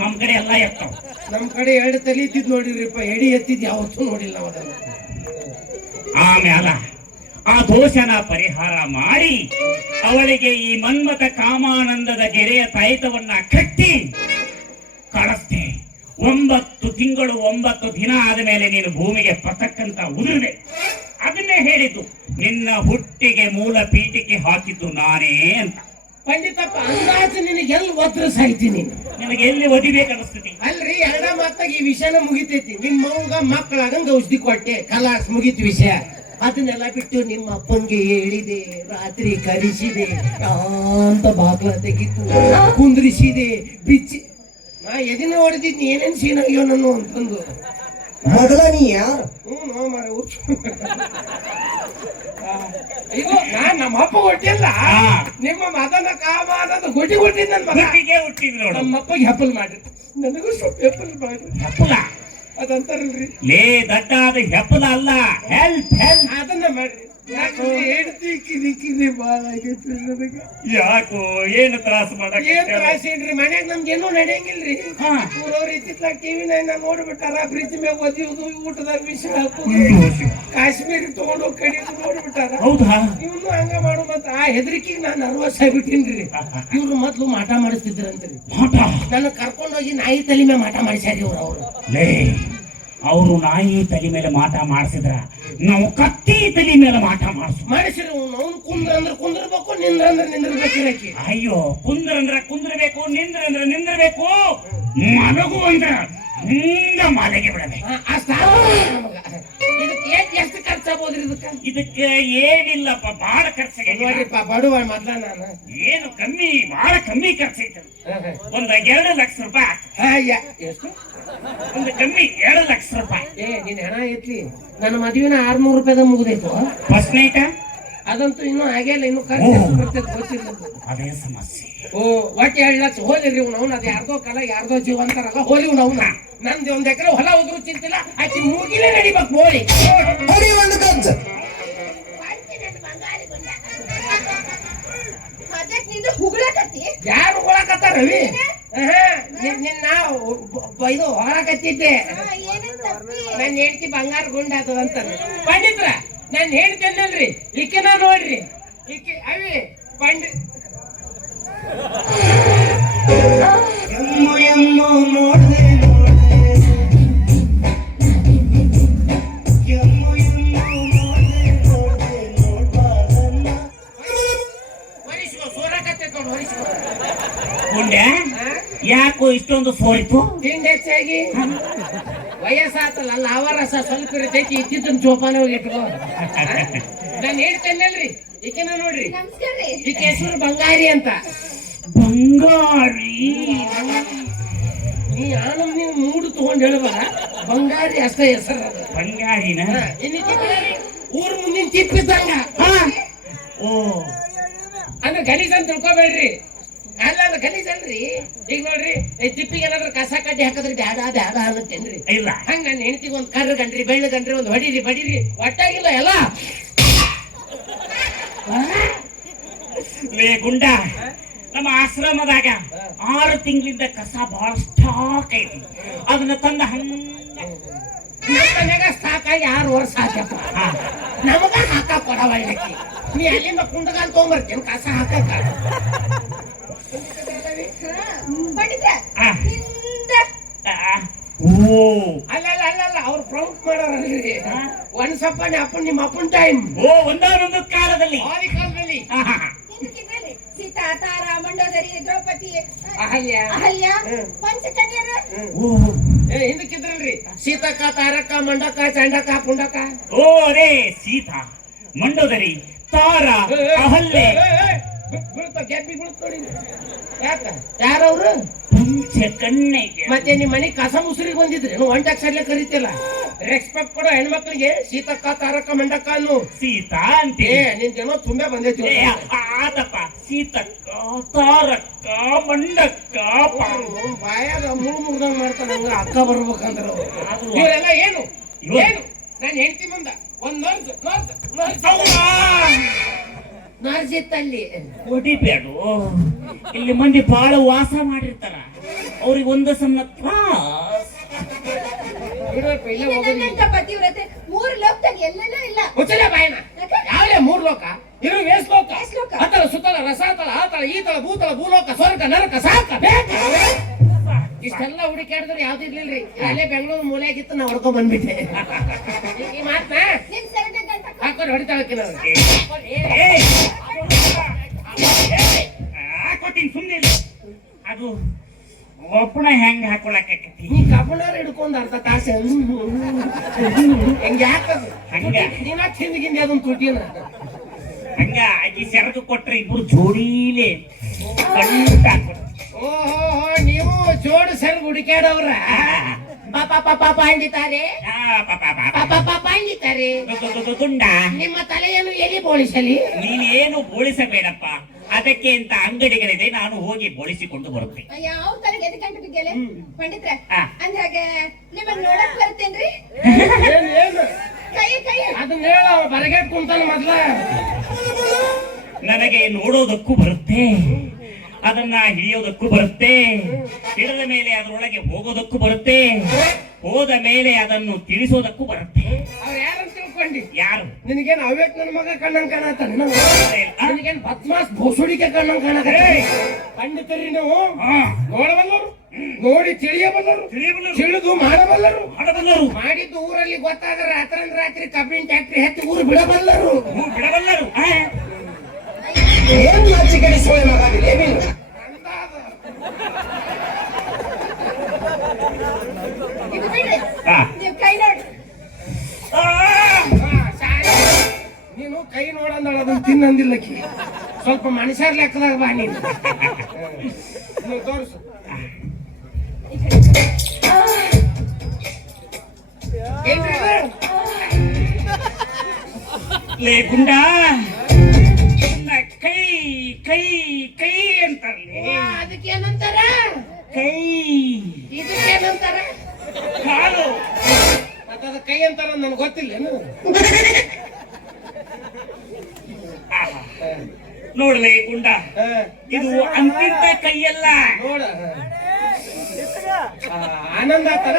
ನಮ್ ಕಡೆ ಎಲ್ಲ ಎತ್ತವ. ನಮ್ ಕಡೆ 2 ತಲೆ ಇದ್ದಿದ್ ನೋಡಿದ್ರಿಪ್ಪ, ಎಡಿ ಎತ್ತಿದ್ ಯಾವತ್ತೂ ನೋಡಿಲ್ಲ ನಾವು ಅದನ್ನ. ಆಮೇಲೆ ಆ ದೋಷನ ಪರಿಹಾರ ಮಾಡಿ ಅವಳಿಗೆ ಈ ಮನ್ಮಥ ಕಾಮಾನಂದದ ಗೆರೆಯ ತಾಯಿತವನ್ನ ಕಟ್ಟಿ ಕಳಿಸ್ತೆ. 9 ತಿಂಗಳು 9 ದಿನ ಆದ ಮೇಲೆ ನೀನು ಭೂಮಿಗೆ ಪತಕ್ಕಂತ ಉದುರಿದೆ. ಅದನ್ನೇ ಹೇಳಿದ್ದು, ನಿನ್ನ ಹುಟ್ಟಿಗೆ ಮೂಲ ಪೀಠಿಕೆ ಹಾಕಿದ್ದು ನಾನೇ ಅಂತ. ಪಂಡಿತಪ್ಪ, ಅಂದಾಜು ನಿನಗೆ ಎಲ್ಲಿ ಒದ್ರ ಸಾಯ್ತೀನಿ? ನಿನಗೆ ಎಲ್ಲಿ ಒದಿಬೇಕನ್ನಿಸ್ತೀತಿ? ಅಲ್ರಿ, 2 ಮಾತಾಗ ಈ ವಿಷಯನ ಮುಗಿತೈತಿ. ನಿಮ್ಮ ಮಗ ಮಕ್ಕಳಾಗಂಗ ಔಷಧಿ ಕೊಟ್ಟೆ, ಕಲಾಸ್ ಮುಗಿತು ವಿಷಯ. ಅದನ್ನೆಲ್ಲ ಬಿಟ್ಟು ನಿಮ್ಮ ಅಪ್ಪನ್ಗೆ ಹೇಳಿದೆ, ರಾತ್ರಿ ಕರೆಸಿದೆ, ಅಂತ ಬಾಗ್ಲ ತೆಗಿತು, ಕುಂದ್ರಿಸಿದೆ, ಬಿಚ್ಚಿ. ನಾ ಎದಿನ ಹೊಡೆದಿದ್ನಿ, ಏನೇನ್ ಸೀನ್ ಆಗ್ಯೋ ನಾನು ಅಂತಂದು. ಮೊದಲ ನೀ ಯಾರು? ಈಗ ನಾನ್ ನಮ್ಮ ಅಪ್ಪ ಹೊಟ್ಟಿಲ್ಲ, ನಿಮ್ಮ ಮದನ ಕಾಮಾನದ ಗುಡಿ ಹುಟ್ಟಿದ್ ನನ್ ಮಗ ಹುಟ್ಟಿದ್ ನೋಡು. ನಮ್ಮ ಅಪ್ಪಗೆ ಹೆಪ್ಪಲ್ ಮಾಡ್ರಿ, ನನಗೂ ಸ್ವಲ್ಪ ಹೆಪ್ಪಲ್ ಮಾಡ್ರಿ. ಹೆಪ್ಪಲ ಅದಂತಾರಲ್ರಿ, ಲೇ ದಡ್ಡ, ಅದು ಹೆಪ್ಪಲ ಅಲ್ಲ, ಹೆಲ್ಪ್. ಅದನ್ನ ಮಾಡ್ರಿ. ಹೆಂಡತಿ ಕಿರಿಕಿರಿ ಬಾಳ ಆಗೈತ್ರಿ ನನಗೆ. ಯಾಕೋ ಏನು ತ್ರಾಸ ಏನ್ ಮಾಡಕ್ ತ್ರಾಸ ಏನ್ರಿ ಮನ್ಯಾಗ ನಮ್ಗೇನು ನಡೆಯಂಗಿಲ್ರಿ. ಊರವ್ರು ಇತ್ತಿತ್ಲಾಗ ಟಿವಿ ನೈನ್ ನೋಡ್ಬಿಟ್ಟಾರ, ಫ್ರಿಜ್ ಮ್ಯಾಗ ಒದಿಯುದು, ಊಟದಾಗ ವಿಷ ಹಾಕುದು, ಕಾಶ್ಮೀರಿ ತಗೊಂಡು ಕಡಿದು ನೋಡ್ಬಿಟ್ಟಾರ. ಹೌದಾ? ಇವ್ನು ಹಂಗ ಮಾಡು ಮತ್ತ ಆ ಹೆದರಿಕೆಗೆ ನಾನು ನರ್ವಸ್ ಆಗ್ಬಿಟ್ಟಿನ್ರಿ. ಇವ್ರು ಮೊದ್ಲು ಮಾಟ ಮಾಡಿಸ್ತಿದ್ರಂತ್ರಿ. ನನ್ನ ಕರ್ಕೊಂಡೋಗಿ ನಾಯಿ ತಲೆ ಮೇಲೆ ಮಾಟ ಮಾಡಿಸ್ಯಾರಿ ಅವ್ರು. ಲೇ, ಅವರು ನಾಯಿ ತಲೆ ಮೇಲೆ ಮಾಟ ಮಾಡಿಸಿದ್ರ ನಾವು ಕತ್ತಿ ತಲೆ ಮೇಲೆ ಮಾಟ ಮಾಡಿಸಿರಿ. ಅವ್ನು ಕುಂದ್ರ ಅಂದ್ರೆ ಕುಂದ್ರಬೇಕು, ನಿಂದ್ರ ಅಂದ್ರೆ ನಿಂದ್ರಬೇಕು. ಅಯ್ಯೋ, ಕುಂದ್ರಂದ್ರ ಕುಂದ್ರಬೇಕು, ನಿಂದ್ರಂದ್ರ ನಿಂದ್ರಬೇಕು, ಮಲಗು ಅಂದ್ರ ಹಿಂಗ ಮಲಗಿ ಬಿಡಬೇಕು. ಇದಕ್ಕೆ ಎಷ್ಟು ಖರ್ಚಾಗ್ಬೋದ್ರಿ? ಇದಕ್ಕೆ ಏನಿಲ್ಲಪ್ಪ, ಬಹಳ ಖರ್ಚಾಗ ನೋಡ್ರಿಪ್ಪ, ಬಡವ ಮೊದ್ಲ ನಾನು ಏನು ಕಮ್ಮಿ, ಬಹಳ ಕಮ್ಮಿ ಖರ್ಚೈತೆ. ಒಂದ್ 2 ಲಕ್ಷ ರೂಪಾಯಿ. ಎಷ್ಟು? ಒಂದು ಕಮ್ಮಿ 2 ಲಕ್ಷ ರೂಪಾಯಿ. ನಿನ್ ಹಣ ಐತ್ಲಿ. ನನ್ನ ಮದುವಿನ 600 ರೂಪಾಯಿದ ಮುಗ್ದೈತು. ಫಸ್ಟ್ ನೈಟ್ ಅದಂತೂ ಇನ್ನೂ ಆಗಿಲ್ಲ, ಇನ್ನು ಖರ್ಚು ಬರ್ತೈತೆ ಗೊತ್ತಿಲ್ಲ. ಅದೇ ಸಮಸ್ಯೆ. ಒಟ್ಟು 2 ಲಕ್ಷ ಹೋಲಿರಿ. ಅವ್ನು ಅದು ಯಾರ್ದೋ ಕಾಲ ಯಾರ್ದೋ ಜೀವ ಅಂತಾರಲ್ಲ, ಹೋಲಿ ಅವ್ನ. ನಂದು 1 ಎಕರೆ ಹೊಲ ಹೋದ್ರು ಚಿಂತಿಲ್ಲ, ಆಕಿ ಮೂಗಿಲೇ ನಡಿಬೇಕು ಬೋಳಿ. ಒಂದು ಕಜ್ಜ ಯಾರು ಹೊಳಕತ್ತಾರ ರವಿ? ನಿನ್ನ ಇದು ಹೊರಕತ್ತಿದ್ದೆ. ನನ್ನ ಹೆಂಡತಿ ಬಂಗಾರ ಗುಂಡ ಅದು ಅಂತ ಪಂಡಿತ್ರ. ನಾನು ಹೇಳ್ತೇನಲ್ರಿ, ಈಕೆನ ನೋಡ್ರಿ, ಈಕೆ ಅವಿ ಪಂಡಿತ್ ಯಾಕೋ ಇಷ್ಟೊಂದು ಸೋರಿತು? ತಿಂಡಿ ಹೆಚ್ಚಾಗಿ ವಯಸ್ಸಾತಲ್ಲ, ಲಾವರಸ ಸ್ವಲ್ಪ ಇರ್ತೈತಿ. ಇದ್ದಿದ್ದನ್ ಜೋಪಾನ ಹೋಗಿ ಇಟ್ಕೋ. ನಾನು ಹೇಳ್ತೇನಲ್ರಿ, ಈಕೆನ ನೋಡ್ರಿ, ಈಕೆ ಹೆಸರು ಬಂಗಾರಿ ಅಂತ. ಬಂಗಾರಿ? ನೀ ಆನಂದ್ ನೀವು ಮೂಡು ತಗೊಂಡ್ ಹೇಳ್ಬಾರ, ಬಂಗಾರಿ ಅಷ್ಟೇ ಹೆಸರು. ಬಂಗಾರಿನ? ಊರ್ ಮುಂದಿನ ತಿಪ್ಪಿದ್ದಂಗ. ಓ, ಅಂದ್ರೆ ಗಲೀಜ್ ಅಂತ ತಿಳ್ಕೊಬೇಡ್ರಿ. ಅಲ್ಲ, ಅದು ಗಲೀಜ್ ಅಲ್ರಿ. ಈಗ ನೋಡ್ರಿ, ತಿಪ್ಪಿಗೆ ಏನಾದ್ರು ಕಸ ಕಡ್ಡಿ ಹಾಕಿದ್ರಿ ಬ್ಯಾಡ ಬ್ಯಾಡ ಅನ್ನತ್ತೇನ್ರಿ? ಇಲ್ಲ. ಹಂಗ ನನ್ನ ಹೆಂಡತಿಗೆ ಒಂದ್ ಕರ್ರ ಗಂಡ್ರಿ, ಬೆಳ್ಳ ಗಂಡ್ರಿ, ಒಂದ್ ಹೊಡಿರಿ ಬಡೀರಿ, ಒಟ್ಟಾಗಿಲ್ಲ ಎಲ್ಲ. ಲೇ ಗುಂಡ, ನಮ್ಮ ಆಶ್ರಮದಾಗ 6 ತಿಂಗಳಿಂದ ಕಸ ಬಹಳ ಸ್ಟಾಕ್ ಐತಿ. ಅದನ್ನ ತಂದ ನಮ್ಮ ಮನ್ಯಾಗ ಸಾಕಾಗಿ 6 ವರ್ಷ ಹಾಕಪ್ಪ. ನಮಗ ಹಾಕ ಕೊಡವಳ್ಳಕಿ. ನೀ ಅಲ್ಲಿಂದ ಕುಂಡಗಾಲ್ ತಗೊಂಬರ್ತೀನಿ ಕಸ ಹಾಕಕ್ಕ. ಅಲ್ಲ ಅವ್ರು ಪ್ರೌಡ್ ಮಾಡೋರಲ್ರಿ. ಒಂದ್ಸಪ್ಪ ಅಪ್ಪ ನಿಮ್ಮ ಅಪ್ಪನ ಟೈಮ್. ಒಂದೊಂದು ಕಾಲದಲ್ಲಿ ಕಾಲದಲ್ಲಿ ಸೀತಾ, ತಾರ, ಮಂಡೋದರಿ, ದ್ರೌಪದಿ, ಅಹಲ್ಯ, ಪಂಚಕನ್ಯರ ಹಿಂದಕ್ಕಿದ್ರಲ್ರಿ. ಸೀತಕ್ಕ, ತಾರಕ್ಕ, ಮಂಡಕ್ಕ, ಚಂಡಕ್ಕ, ಪುಂಡಕ್ಕ. ಓ, ಅದೇ ಸೀತಾ, ಮಂಡೋದರಿ, ತಾರ, ಅಹಲ್ಯೆ. ಗೆಬ್ಬಿ ಬೀಳುತ್ತ ನೋಡಿ. ಯಾಕ? ಯಾರವ್ರು? ಪಂಚಕನ್ಯೆಗೆ. ಮತ್ತೆ ನಿಮ್ ಮನೆ ಕಸ ಮುಸುರಿಗೆ ಬಂದಿದ್ರಿ, ಒಂಟಕ್ಷರ್ಲೆ ಕರಿತಿಲ್ಲ. ರೆಸ್ಪೆಕ್ಟ್ ಕೊಡೋ ಹೆಣ್ಮಕ್ಳಿಗೆ ಸೀತಕ್ಕ, ತಾರಕ್ಕ, ಮಂಡಕ್ಕ ಅನ್ನು. ಸೀತಾ ಅಂತೆ ನಿನ್ಗೇನೋ ತುಂಬಾ ಬಂದೈತಿ. ಆತಪ್ಪ, ಸೀತಕ್ಕ, ತಾರಕ್ಕ, ಮಂಡಕ್ಕ. ಬಾಯಾಗ ಮುಗ್ದಂಗ್ ಮಾಡ್ತಾರ. ಅಕ್ಕ ಬರ್ಬೇಕಂದ್ರ ಇವರೆಲ್ಲ ಏನು ಏನು? ನಾನು ಹೆಂಡತಿ ಮುಂದ ಒಂದ್ ನರ್ಸಿತ್ತಲ್ಲಿ ಹೊಡಿಬೇಡು. ಇಲ್ಲಿ ಮಂದಿ ಬಾಳ ವಾಸ ಮಾಡಿರ್ತಾರ, ಅವ್ರಿಗೆ ಒಂದ ಸಣ್ಣ ತ್ರಾಸ್. ಪತಿವ್ರತೆ 3 ಲೋಕದಾಗ ಎಲ್ಲೆಲ್ಲ ಇಲ್ಲ. ಹುಚ್ಚಲ ಬಾಯನ ಯಾವ್ದೇ 3 ಲೋಕ ಇರು? ವೇಸ್ ಲೋಕ, ಅತಳ ಸುತ್ತಲ ರಸಾತಳ ಆತಳ ಈತಳ ಭೂತಳ ಭೂಲೋಕ ಸ್ವರ್ಗ ನರಕ ಸಾಕ ಬೇಕು. ಇಷ್ಟೆಲ್ಲ ಹುಡುಕಾಡಿದ್ರೆ ಯಾವ್ದು ಇರ್ಲಿಲ್ರಿ. ಅಲ್ಲೇ ಬೆಂಗಳೂರು ಮೂಲೆಯಾಗಿತ್ತು, ನಾ ಹೊಡ್ಕೊಂಡ್ ಬಂದ್ಬಿಟ್ಟೆ. ಈ ಮಾತ್ನ ಹಾಕೊಂಡು ಹೊಡಿತಾಳಕ್ಕೆ ನಾವು. ಹಾಕೋತೀನಿ ಸುಮ್ಮನೆ. ಅದು ಒಪ್ಪಣ ಹೆಂಗ್ ಹಾಕೊಳಕತ್ತಿ? ನೀ ಕಬ್ಬಣಾರ ಹಿಡ್ಕೊಂಡ್ ಅರ್ಧ ತಾಸೆ ಹೆಂಗ ಯಾಕದು? ಹಂಗ ನೀನ ತಿಂದಿಗಿಂದ ಅದೊಂದು ತುಟಿನ ಹಂಗ ಆಕಿ ಸೆರಗು ಕೊಟ್ರೆ ಇಬ್ರು ಜೋಡಿಲೇ ಗಂಟ ಹಾಕೊಡ್ತಾರೆ. ಓಹೋ, ನೀವು ಜೋಡು ಸರ್ ಹುಡುಕಾಡವ್ರ. ಪಾಪ ಅಂದಿದ್ದಾರೆ, ಪಾಪ ಅಂದಿದ್ದಾರೆ. ಗುಂಡ, ನಿಮ್ಮ ತಲೆಯನ್ನು ಎಲ್ಲಿ ಬೋಳಿಸಲಿ? ನೀನೇನು ಬೋಳಿಸಬೇಡಪ್ಪ. ಅದಕ್ಕೆ ಅಂತ ಅಂಗಡಿಗಳಿದೆ, ನಾನು ಹೋಗಿ ಬೋಳಿಸಿಕೊಂಡು ಬರುತ್ತೆ. ಯಾವ ತಲೆಗೆ ಎದ್ದು ಗಂಟು ಬಿದ್ದಲೆ ಪಂಡಿತ್ರ? ಅಂದಾಗ ನಿಮ್ಮನ್ನ ನೋಡಕ್ ಬರ್ತೇನ್ರಿ. ಏನು ಕೈ ಅದು ಅದನ್ನ ಹೇಳ ಬರಗೇಟ್ ಕುಂತಾನ ಮೊದ್ಲ. ನನಗೆ ನೋಡೋದಕ್ಕೂ ಬರುತ್ತೆ, ಅದನ್ನ ಹಿಡಿಯೋದಕ್ಕೂ ಬರುತ್ತೆ, ಹಿಡಿದ ಮೇಲೆ ಅದರೊಳಗೆ ಹೋಗೋದಕ್ಕೂ ಬರುತ್ತೆ, ಹೋದ ಮೇಲೆ ಅದನ್ನು ತಿಳಿಸೋದಕ್ಕೂ ಬರುತ್ತೆ. ಅವ್ರ ಯಾರಂತ ತಿಳ್ಕೊಂಡಿ? ಯಾರು? ನಿನಗೇನು ಅವ್ಯಕ್ ನನ್ನ ಮಗ ಕಣ್ಣಂಗ್ ಕಾಣತಾನ? ನಿನಗೇನು ಬದ್ಮಾಸ್ ಭೋಸುಡಿಕೆ ಕಣ್ಣಂಗ್ ಕಾಣಕ? ಖಂಡಿತರಿ ನೀವು ಹಾ, ನೋಡಬಲ್ಲರು, ನೋಡಿ ತಿಳಿಯಬಲ್ಲರು, ತಿಳಿಯಬಲ್ಲರು, ತಿಳಿದು ಮಾಡಬಲ್ಲರು, ಮಾಡಬಲ್ಲರು, ಮಾಡಿದ್ದು ಊರಲ್ಲಿ ಗೊತ್ತಾದ್ರೆ ರಾತ್ರಿ ಕಬ್ಬಿನ ಟ್ಯಾಕ್ಟ್ರಿ ಹತ್ತಿ ಊರು ಬಿಡಬಲ್ಲರು. ಬಿಡಬಲ್ಲರು. ಏನ್ ನಾಚಿಕೆಡಿ ಸೋಳೆ ಮಗ ನೀನು? ಇದು ಬಿಡ್ರಿ. ಹಾ. ನೀವ್ ಕೈ ನೋಡ್ರಿ. ನೀನು ಕೈ ನೋಡಂದಳ ಅದನ್ನ ತಿನ್ನಂದಿಲ್ಲಕ್ಕಿ. ಸ್ವಲ್ಪ ಮನುಷ್ಯರ ಲೆಕ್ಕದಾಗ ಬಾ ನೀನು. ನೀನು ತೋರಿಸು. ಏನ್ರಿ ಇದು? ಲೇ ಗುಂಡ, ನನ್ನ ಕೈ ಕೈ ಕೈ ಅಂತಾರಲ್ಲ. ಅದಕ್ಕೇನಂತಾರ? ಕೈ, ಇದಕ್ಕೇನಂತಾರ? ಕಾಲು. ಮತ್ತದ ಕೈ ಅಂತಾರ ನನ್ಗೆ ಗೊತ್ತಿಲ್ಲೇನು? ನೋಡ್ಲೆ ಗುಂಡ, ಇದು ಅಂತಿಂತ ಕೈಯಲ್ಲ. ನೋಡ ಆನಂದ ಆತರ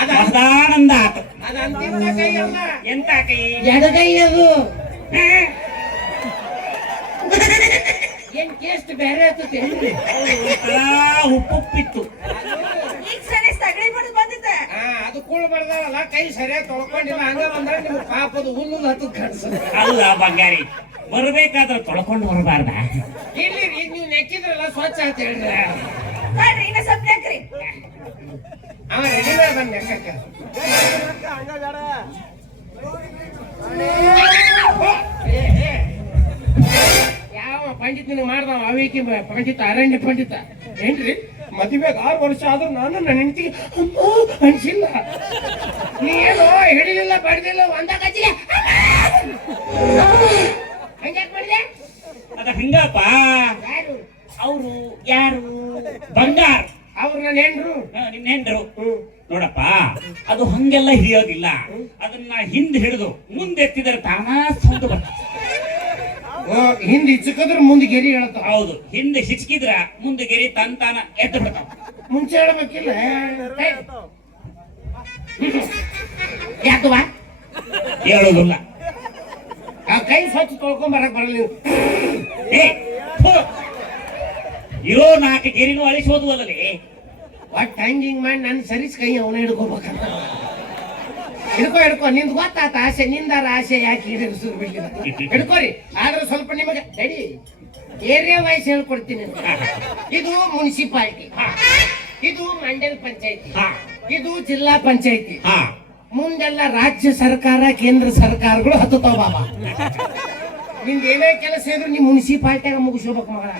ಅದ ಮಹದಾನಂದ ಆತ. ಅದ ಅಂತಿಂತ ಕೈ ಅಲ್ಲ. ಎಂತ ಕೈ? ಎಡಗೈ ಅದು. ಹಾ? ಏನ್ ಟೇಸ್ಟ್ ಬೇರೆ ಆಗ್ತದೆ. ಒಂಥರ ಉಪ್ಪುಪ್ಪಿತ್ತು. ಈಗ ಸರಿ ಸಗಣಿ ಬಡ್ದು ಬಂದಿದ್ದೆ. ಅದು ಕೂಳು ಬಡ್ದಾವಲ್ಲ, ಕೈ ಸರಿಯಾಗಿ ತೊಳ್ಕೊಂಡಿಲ್ಲ. ಹಂಗ ಬಂದ್ರೆ ನಿಮ್ಗೆ ಪಾಪದ ಹುಲ್ಲು ಹತ್ತದ ಕಾಣಿಸ್ತದೆ. ಅಲ್ಲ ಬಂಗಾರಿ, ಬರ್ಬೇಕಾದ್ರೆ ತೊಳ್ಕೊಂಡು ಬರಬಾರ್ದ? ಇಲ್ಲಿ ಈಗ ನೀವು ನೆಕ್ಕಿದ್ರಲ್ಲ ಸ್ವಚ್ಛ ಅಂತ ಹೇಳಿದ್ರೆ ನೋಡ್ರಿ ಇನ್ನ ಸ್ವಲ್ಪ ನೆಕ್ರಿ. ಅವ ರೆಡಿಮೇಡ್ ಬಂದ್ ನೆಕ್ಕಕ್ಕೆ. ಯಾವ ಪಂಡಿತ್ ನಿನಗೆ ಮಾಡ್ದವ? ಅವೇಕಿ ಪಂಡಿತ, ಅರಣ್ಯ ಪಂಡಿತ ಏನ್ರಿ? ಮದುವೆಗೆ 6 ವರ್ಷ ಆದ್ರೂ ನಾನು ನನ್ನ ಹೆಂಡತಿಗೆ ಅನ್ಸಿಲ್ಲ. ನೀನು ಹಿಡಿಲಿಲ್ಲ, ಬಡ್ದಿಲ್ಲ, ಒಂದ ಕಚ್ಚಿಲ್ಲ. ಹಂಗ್ಯಾಕ್ ಮಾಡಿದೆ? ಅದ ಹಂಗಪ್ಪ. ಯಾರು ಅವರು? ಯಾರು? ಬಂಗಾರ. ಅವ್ರು ನನ್ನ ಹೆಂಡ್ರು. ನಿನ್ನ ಹೆಂಡ್ರು. ನೋಡಪ್ಪ, ಅದು ಹಂಗೆಲ್ಲ ಹಿಡಿಯೋದಿಲ್ಲ. ಅದನ್ನ ಹಿಂದೆ ಹಿಡಿದು ಮುಂದೆ ಎತ್ತಿದರೆ ತಾನಾ ಸೌಂಡ್ ಬರ್ತದೆ. ಹಿಂದೆ ಇಚ್ಚಕಿದ್ರೆ ಮುಂದೆ ಗೆರಿ ಹೇಳ್ತಾವ. ಹೌದು, ಹಿಂದೆ ಹಿಚ್ಕಿದ್ರ ಮುಂದೆ ಗೆರಿ ತಂತಾನ ಎದ್ದು ಬಿಡ್ತಾವ. ಮುಂಚೆ ಹೇಳ್ಬೇಕಿಲ್ಲ. ಯಾಕವಾ ಹೇಳೋದಿಲ್ಲ. ಆ ಕೈ ಸ್ವಚ್ಛ ತೊಳ್ಕೊಂಡ್ ಬರಕ್ ಬರಲ್ಲ ನೀವು. ಏ, ಥು. ಇರೋ 4 ಗೆರಿನೂ ಅಳಿಸೋದು ಅಲ್ಲದೆ. ಒಟ್ಟು ಹಂಗಿಂಗ್ ಮಾಡಿ ನಾನು ಸರಿಸ್ ಕೈ ಅವನ ಹಿಡ್ಕೋಬೇಕಂತ. ಹಿಡ್ಕೋ ನಿಂದು ಗೊತ್ತಾತ ಆಸೆ. ನಿಂದಾರ ಆಸೆ ಯಾಕೆ ಈಡೇರಿಸೋದು ಬಿಡ್ಲಿಲ್ಲ. ಹಿಡ್ಕೋರಿ. ಆದ್ರೆ ಸ್ವಲ್ಪ ನಿಮಗೆ ತಡಿ, ಏರಿಯಾ ವೈಸ್ ಹೇಳ್ಕೊಡ್ತೀನಿ. ಇದು ಮುನ್ಸಿಪಾಲಿಟಿ, ಇದು ಮಂಡಲ ಪಂಚಾಯತಿ, ಇದು ಜಿಲ್ಲಾ ಪಂಚಾಯತಿ. ಹಾ, ಮುಂದೆಲ್ಲ ರಾಜ್ಯ ಸರ್ಕಾರ, ಕೇಂದ್ರ ಸರ್ಕಾರಗಳು ಹತ್ತತಾವ ಬಾಬಾ. ನಿಂದ ಏನೇ ಕೆಲಸ ಇದ್ರು ನೀ ಮುನ್ಸಿಪಾಲ್ಟಿಯಾಗ ಮುಗಿಸ್ಕೋಬೇಕು ಮಗಳ.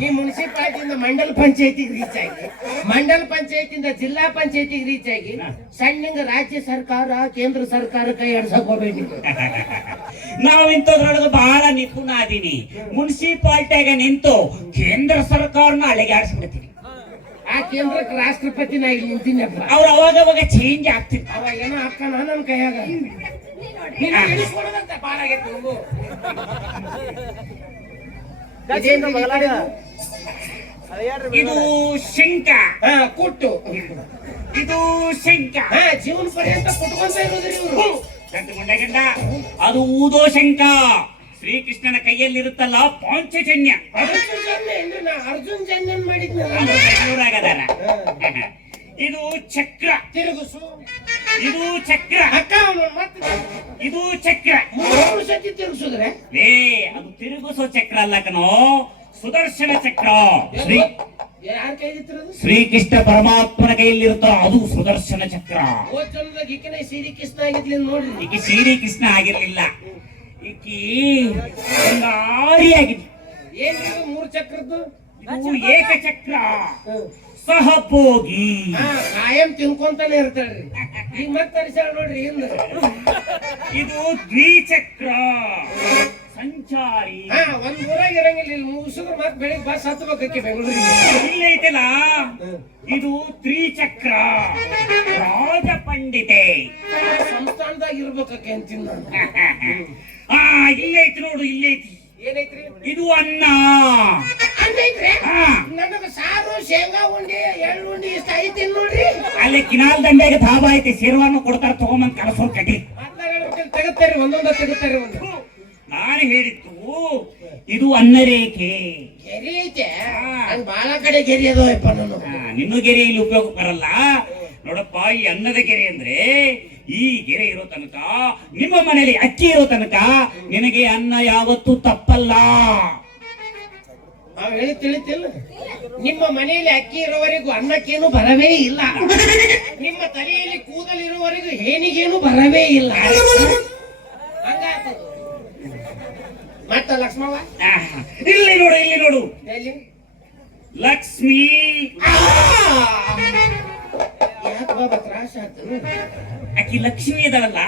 ನೀ ಮುನ್ಸಿಪಾಲ್ಟಿಯಿಂದ ಮಂಡಲ ಪಂಚಾಯತಿಗೆ ರೀಚ್ ಆಗಿ, ಮಂಡಲ ಪಂಚಾಯತಿಯಿಂದ ಜಿಲ್ಲಾ ಪಂಚಾಯತಿಗೆ ರೀಚ್ ಆಗಿ, ಸಣ್ಣ ರಾಜ್ಯ ಸರ್ಕಾರ, ಕೇಂದ್ರ ಸರ್ಕಾರ ಕೈ ಆಡ್ಸಕ್ ಹೋಗ್ಬೇಡಿ. ನಾವು ಇಂಥದ್ರೊಳಗೆ ಬಹಳ ನಿಪುಣ ಅದೀನಿ. ಮುನ್ಸಿಪಾಲ್ಟಿಯಾಗ ನಿಂತು ಕೇಂದ್ರ ಸರ್ಕಾರನ ಅಲೆಗಾಡಿಸ್ಬಿಡ್ತೀನಿ. ಆ ಕೇಂದ್ರಕ್ಕೆ ರಾಷ್ಟ್ರಪತಿ ನಾ ಇಲ್ಲಿ ನಿಂತಿನಪ್ಪ. ಅವ್ರು ಅವಾಗ ಚೇಂಜ್ ಆಗ್ತಿರ್ತಾರೆ. ಅವ ಏನೋ ಅಕ್ಕನ ನನ್ನ ಕೈಯಾಗ. ನೀವ್ ನೋಡ್ರಿ. ನೀನು ಇಳಿಸ್ಕೊಡೋದಂತ ಬಾಳ ಆಗೈತೆ ನಮಗೂ. ಇದೇನ್ರಿ ಈ ಕಡೆದು? ಇದು ಶಂಕ. ಕುಟ್ಟು. ಇದು ಶಂಕ. ಜೀವನ ಪರ್ಯಂತ ಕುಟ್ಕೊಂತ ಇರೋದ್ರಿ ಇವರು. ಗಂಡ ಅದು ಊದೋ ಶಂಕ. ಶ್ರೀಕೃಷ್ಣನ ಕೈಯಲ್ಲಿರುತ್ತಲ್ಲ ಪಾಂಚಜನ್ಯ. ಅರ್ಜುನ್ ಜನ್ಯನ್ ಮಾಡಿದ್ನ. ಬೆಂಗಳೂರಾಗದಾನ. ಇದು ಚಕ್ರ. ತಿರುಗಿಸು. ಇದು ಚಕ್ರ. ಅಕ್ಕ ಮತ್ತೆ ಇದು ಚಕ್ರ. 3 ಸತಿ ತಿರುಗಿಸಿದ್ರೆ ಏ, ಅದು ತಿರುಗಿಸೋ ಚಕ್ರ ಅಲ್ಲ ಕಣೋ, ಸುದರ್ಶನ ಚಕ್ರ. ಯಾರ ಕೈಗಿತ್ತಿರೋದು? ಶ್ರೀಕೃಷ್ಣ ಪರಮಾತ್ಮನ ಕೈಯಲ್ಲಿರುತ್ತೋ ಅದು ಸುದರ್ಶನ ಚಕ್ರ. ಜನದಾಗ ಈಕಿನ ಶ್ರೀಕೃಷ್ಣ ಆಗಿದ್ಲಿ ನೋಡ್ರಿ. ಈಕೆ ಶ್ರೀಕೃಷ್ಣ ಆಗಿರ್ಲಿಲ್ಲ, ಈಕಿ ಆರಿಯಾಗಿದ್ಲು. ಏನ್ರಿ 3 ಚಕ್ರದ್ದು? ಇದು ಏಕಚಕ್ರ. ಸಹಭೋಗಿ. ಕಾಯಂ ತಿನ್ಕೊಂತಾನೆ ಇರ್ತಾಳ್ರಿ. ಈಗ ಮತ್ತೆ ತರಿಸಾಳ ನೋಡ್ರಿ ಹಿಂದ. ಇದು ದ್ವಿಚಕ್ರ. ಸಂಚಾರಿ. ಒಂದ್ ಊರಾಗ ಇರಂಗಿಲ್ಲ. ಇಲ್ಲಿ ಮುಗಿಸಿದ್ರೆ ಮತ್ತೆ ಬೆಳಿಗ್ಗೆ ಬಸ್ ಹತ್ಬೇಕಕ್ಕೆ ಬೆಂಗಳೂರಿಗೆ. ಇಲ್ಲೈತಲ್ಲ, ಇದು ತ್ರಿಚಕ್ರ. ರಾಜ ಪಂಡಿತೆ. ಸಂಸ್ಥಾನದಾಗ ಇರ್ಬೇಕಕ್ಕೆ ಅಂತೀನಿ ನಾನು. ಆ ಇಲ್ಲೇ ಐತಿ ನೋಡು, ಇಲ್ಲೇ ಐತಿ. ಏನೈತ್ರಿ ಇದು ಅನ್ನ. ಅನ್ನೈತ್ರಿ? ಹಾ. ನನಗ ಸಾರು ಶೇಂಗಾ ಉಂಡಿ ಎಳ್ಳು ಉಂಡಿ ಇಷ್ಟ ಐತಿ ನೋಡ್ರಿ. ಅಲ್ಲಿ ಕಿನಾಲ್ ದಂಡೆಗೆ ಧಾಬಾ ಐತಿ, ಶೇರ್ವಾನು ಕೊಡ್ತಾರ, ತಗೊಂಬಂದ್ ಕಲಸೋ ಕಟ್ಟಿ. ತೆಗತ್ತೇರಿ ಒಂದೊಂದ ತೆಗತ್ತೇರಿ ಒಂದು. ನಾನು ಹೇಳಿದ್ದು ಇದು ಅನ್ನ ರೇಖೆ. ಗೆರಿ ಐತೆ ಹಂಗ ಬಾಳ ಕಡೆ ಗೆರಿ ಅದಾವಪ್ಪ ನಾನು. ನಿನ್ನ ಗೆರೆ ಇಲ್ಲಿ ಉಪಯೋಗ ಬರಲ್ಲ ನೋಡಪ್ಪ. ಈ ಅನ್ನದ ಗೆರೆ ಅಂದ್ರೆ ಈ ಗೆರೆ ಇರೋ ತನಕ, ನಿಮ್ಮ ಮನೆಯಲ್ಲಿ ಅಕ್ಕಿ ಇರೋ ತನಕ ನಿನಗೆ ಅನ್ನ ಯಾವತ್ತೂ ತಪ್ಪಲ್ಲ. ನಾವ್ ಹೇಳಿ ತಿಳಿತಿಲ್ಲ. ನಿಮ್ಮ ಮನೆಯಲ್ಲಿ ಅಕ್ಕಿ ಇರೋವರೆಗೂ ಅನ್ನಕ್ಕೇನು ಬರವೇ ಇಲ್ಲ. ನಿಮ್ಮ ತಲೆಯಲ್ಲಿ ಕೂದಲಿರುವವರೆಗೂ ಹೇನಿಗೇನು ಬರವೇ ಇಲ್ಲ. ಹಂಗಾಗ್ತದೆ. ಮತ್ತ ಲಕ್ಷ್ಮವ್ವ ಇಲ್ಲಿ ನೋಡು, ಇಲ್ಲಿ ನೋಡು, ಎಲ್ಲಿ? ಲಕ್ಷ್ಮಿ. ಯಾಕೆ ಬಾಬಾ ತ್ರಾಸ ಆಯ್ತು? ಆಕಿ ಲಕ್ಷ್ಮಿ ಇದಳಲ್ಲ,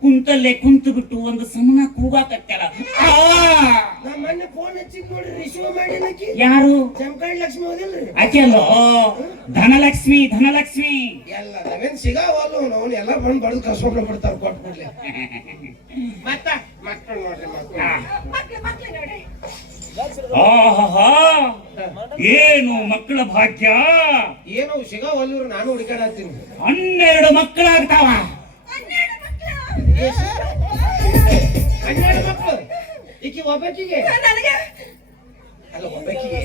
ಕುಂತಲ್ಲೇ ಕುಂತು ಬಿಟ್ಟು ಒಂದು ಸಮನ ಕೂಗಾಕತ್ತಾಳ. ನಾ ಮೊನ್ನೆ ಫೋನ್ ಹಚ್ಚಿದ್ ನೋಡ್ರಿ, ರಿಸೀವ್ ಮಾಡಿನಕಿ. ಯಾರು? ಜಮಖಂಡ್ ಲಕ್ಷ್ಮಿ ಹೋದಿಲ್ರಿ? ಆಕೆ ಅಲ್ಲೋ ಧನಲಕ್ಷ್ಮಿ. ಧನಲಕ್ಷ್ಮಿ ಎಲ್ಲ ನಾವೇನ್ ಸಿಗಾವಲ್ಲ ನಾವು, ಎಲ್ಲ ಬಂದ್ ಬಡ್ದು ಕಸ್ಕೊಂಡ್ ಬಿಡ್ತಾರ ಕೊಟ್ಬಿಡ್ಲಿ. ಮತ್ತ ಮಕ್ಕಳು ನೋಡ್ರಿ, ಮಕ್ಳು ನೋಡ್ರಿ. ಆಹಾ, ಏನು ಮಕ್ಕಳ ಭಾಗ್ಯ. ಏನೋ ಸಿಗಾವಲ್ಲೂರು, ನಾನು ಹುಡುಕಾಡತ್ತೀನಿ. 12 ಮಕ್ಕಳಾಗ್ತಾವ. 12 ಮಕ್ಕಳು. ಈಕಿ ಒಬ್ಬಕಿಗೆ ನನಗೆ ಅಲ್ಲ, ಒಬ್ಬಕಿಗೆ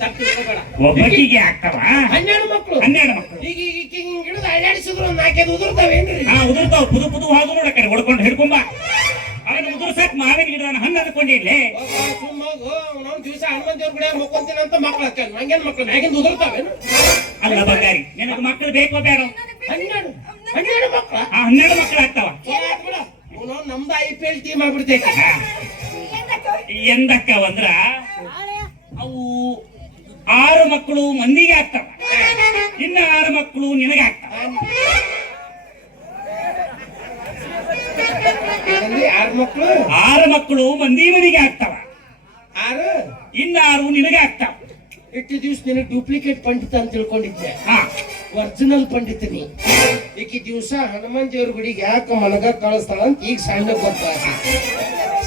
ತಪ್ಪು ತಿಳ್ಕೊಬೇಡ. ಒಬ್ಬಕಿಗೆ ಆಗ್ತಾವ 12 ಮಕ್ಕಳು. 12 ಮಕ್ಕಳು. ಈಗ ಈಕಿ ಹಿಂಗ್ ಹಿಡಿದು ಅಳ್ಳಾಡಿಸಿದ್ರು ಒಂದು 4 ಉದುರ್ತಾವೇನ್ರಿ? ಉದುರ್ತಾವ. ಪುದು ಪುದು ಹಾದು ನೋಡ ಕಡೆ ಹೊಡ್ಕೊಂಡು ಹಿಡ್ಕೊಂಬ. ಅವನು ಉದುರ್ಸಕ್ ಮಾವಿನ ಗಿಡನ ಹಣ್ಣು ಅನ್ಕೊಂಡಿರ್ಲಿ. ಸುಮ್ಮೋಗು ಅವ್ನವ್ನ ದಿವಸ ಹನುಮಂತ ದೇವ್ರ ಗುಡಿಯಾಗ ಮಕ್ಕೊಂತೀನಿ ಅಂತ ಮಕ್ಳು ಹಾಕ ನಂಗೇನ್ ಮಕ್ಳು ಮ್ಯಾಗಿಂದ ಉದುರ್ತಾವೇನು? ಅಲ್ಲ ಬಂಗಾರಿ, ನಿನಗೆ ಮಕ್ಕಳು ಬೇಕೋ ಬೇಡ? 12 ಮಕ್ಳ 12 ಮಕ್ಕಳು ಆಗ್ತಾವ. ನಮ್ದು IPL ಟೀಮ್ ಆಗ್ಬಿಡ್ತೈತಿ. ಎಂದಕ್ಕವಂದ್ರ ಅವು 6 ಮಕ್ಕಳು ಮಂದಿಗೆ ಆಗ್ತಾವ, ಇನ್ನ 6 ಮಕ್ಕಳು ನಿನಗೆ ಆಗ್ತಾವ. 6 ಮಕ್ಳು 6 ಮಕ್ಕಳು ಮಂದಿ ಮನಿಗೆ ಆಗ್ತಾವ, 6 ಇನ್ನ 6 ನಿನಗೆ ಆಗ್ತಾವ. ಇಷ್ಟು ದಿವ್ಸ ನಿನಗೆ ಡೂಪ್ಲಿಕೇಟ್ ಪಂಡಿತ ಅಂತ ತಿಳ್ಕೊಂಡಿದ್ದೆ. ಹಾ, ಒರಿಜಿನಲ್ ಪಂಡಿತನಿ. ಈಕಿ ದಿವಸ ಹನುಮಂತ ದೇವ್ರ ಗುಡಿಗೆ ಯಾಕೆ ಮನಗ ಕಳಿಸ್ತಾಳ ಅಂತ ಈಗ ಸಣ್ಣ ಗೊತ್ತಾಗ.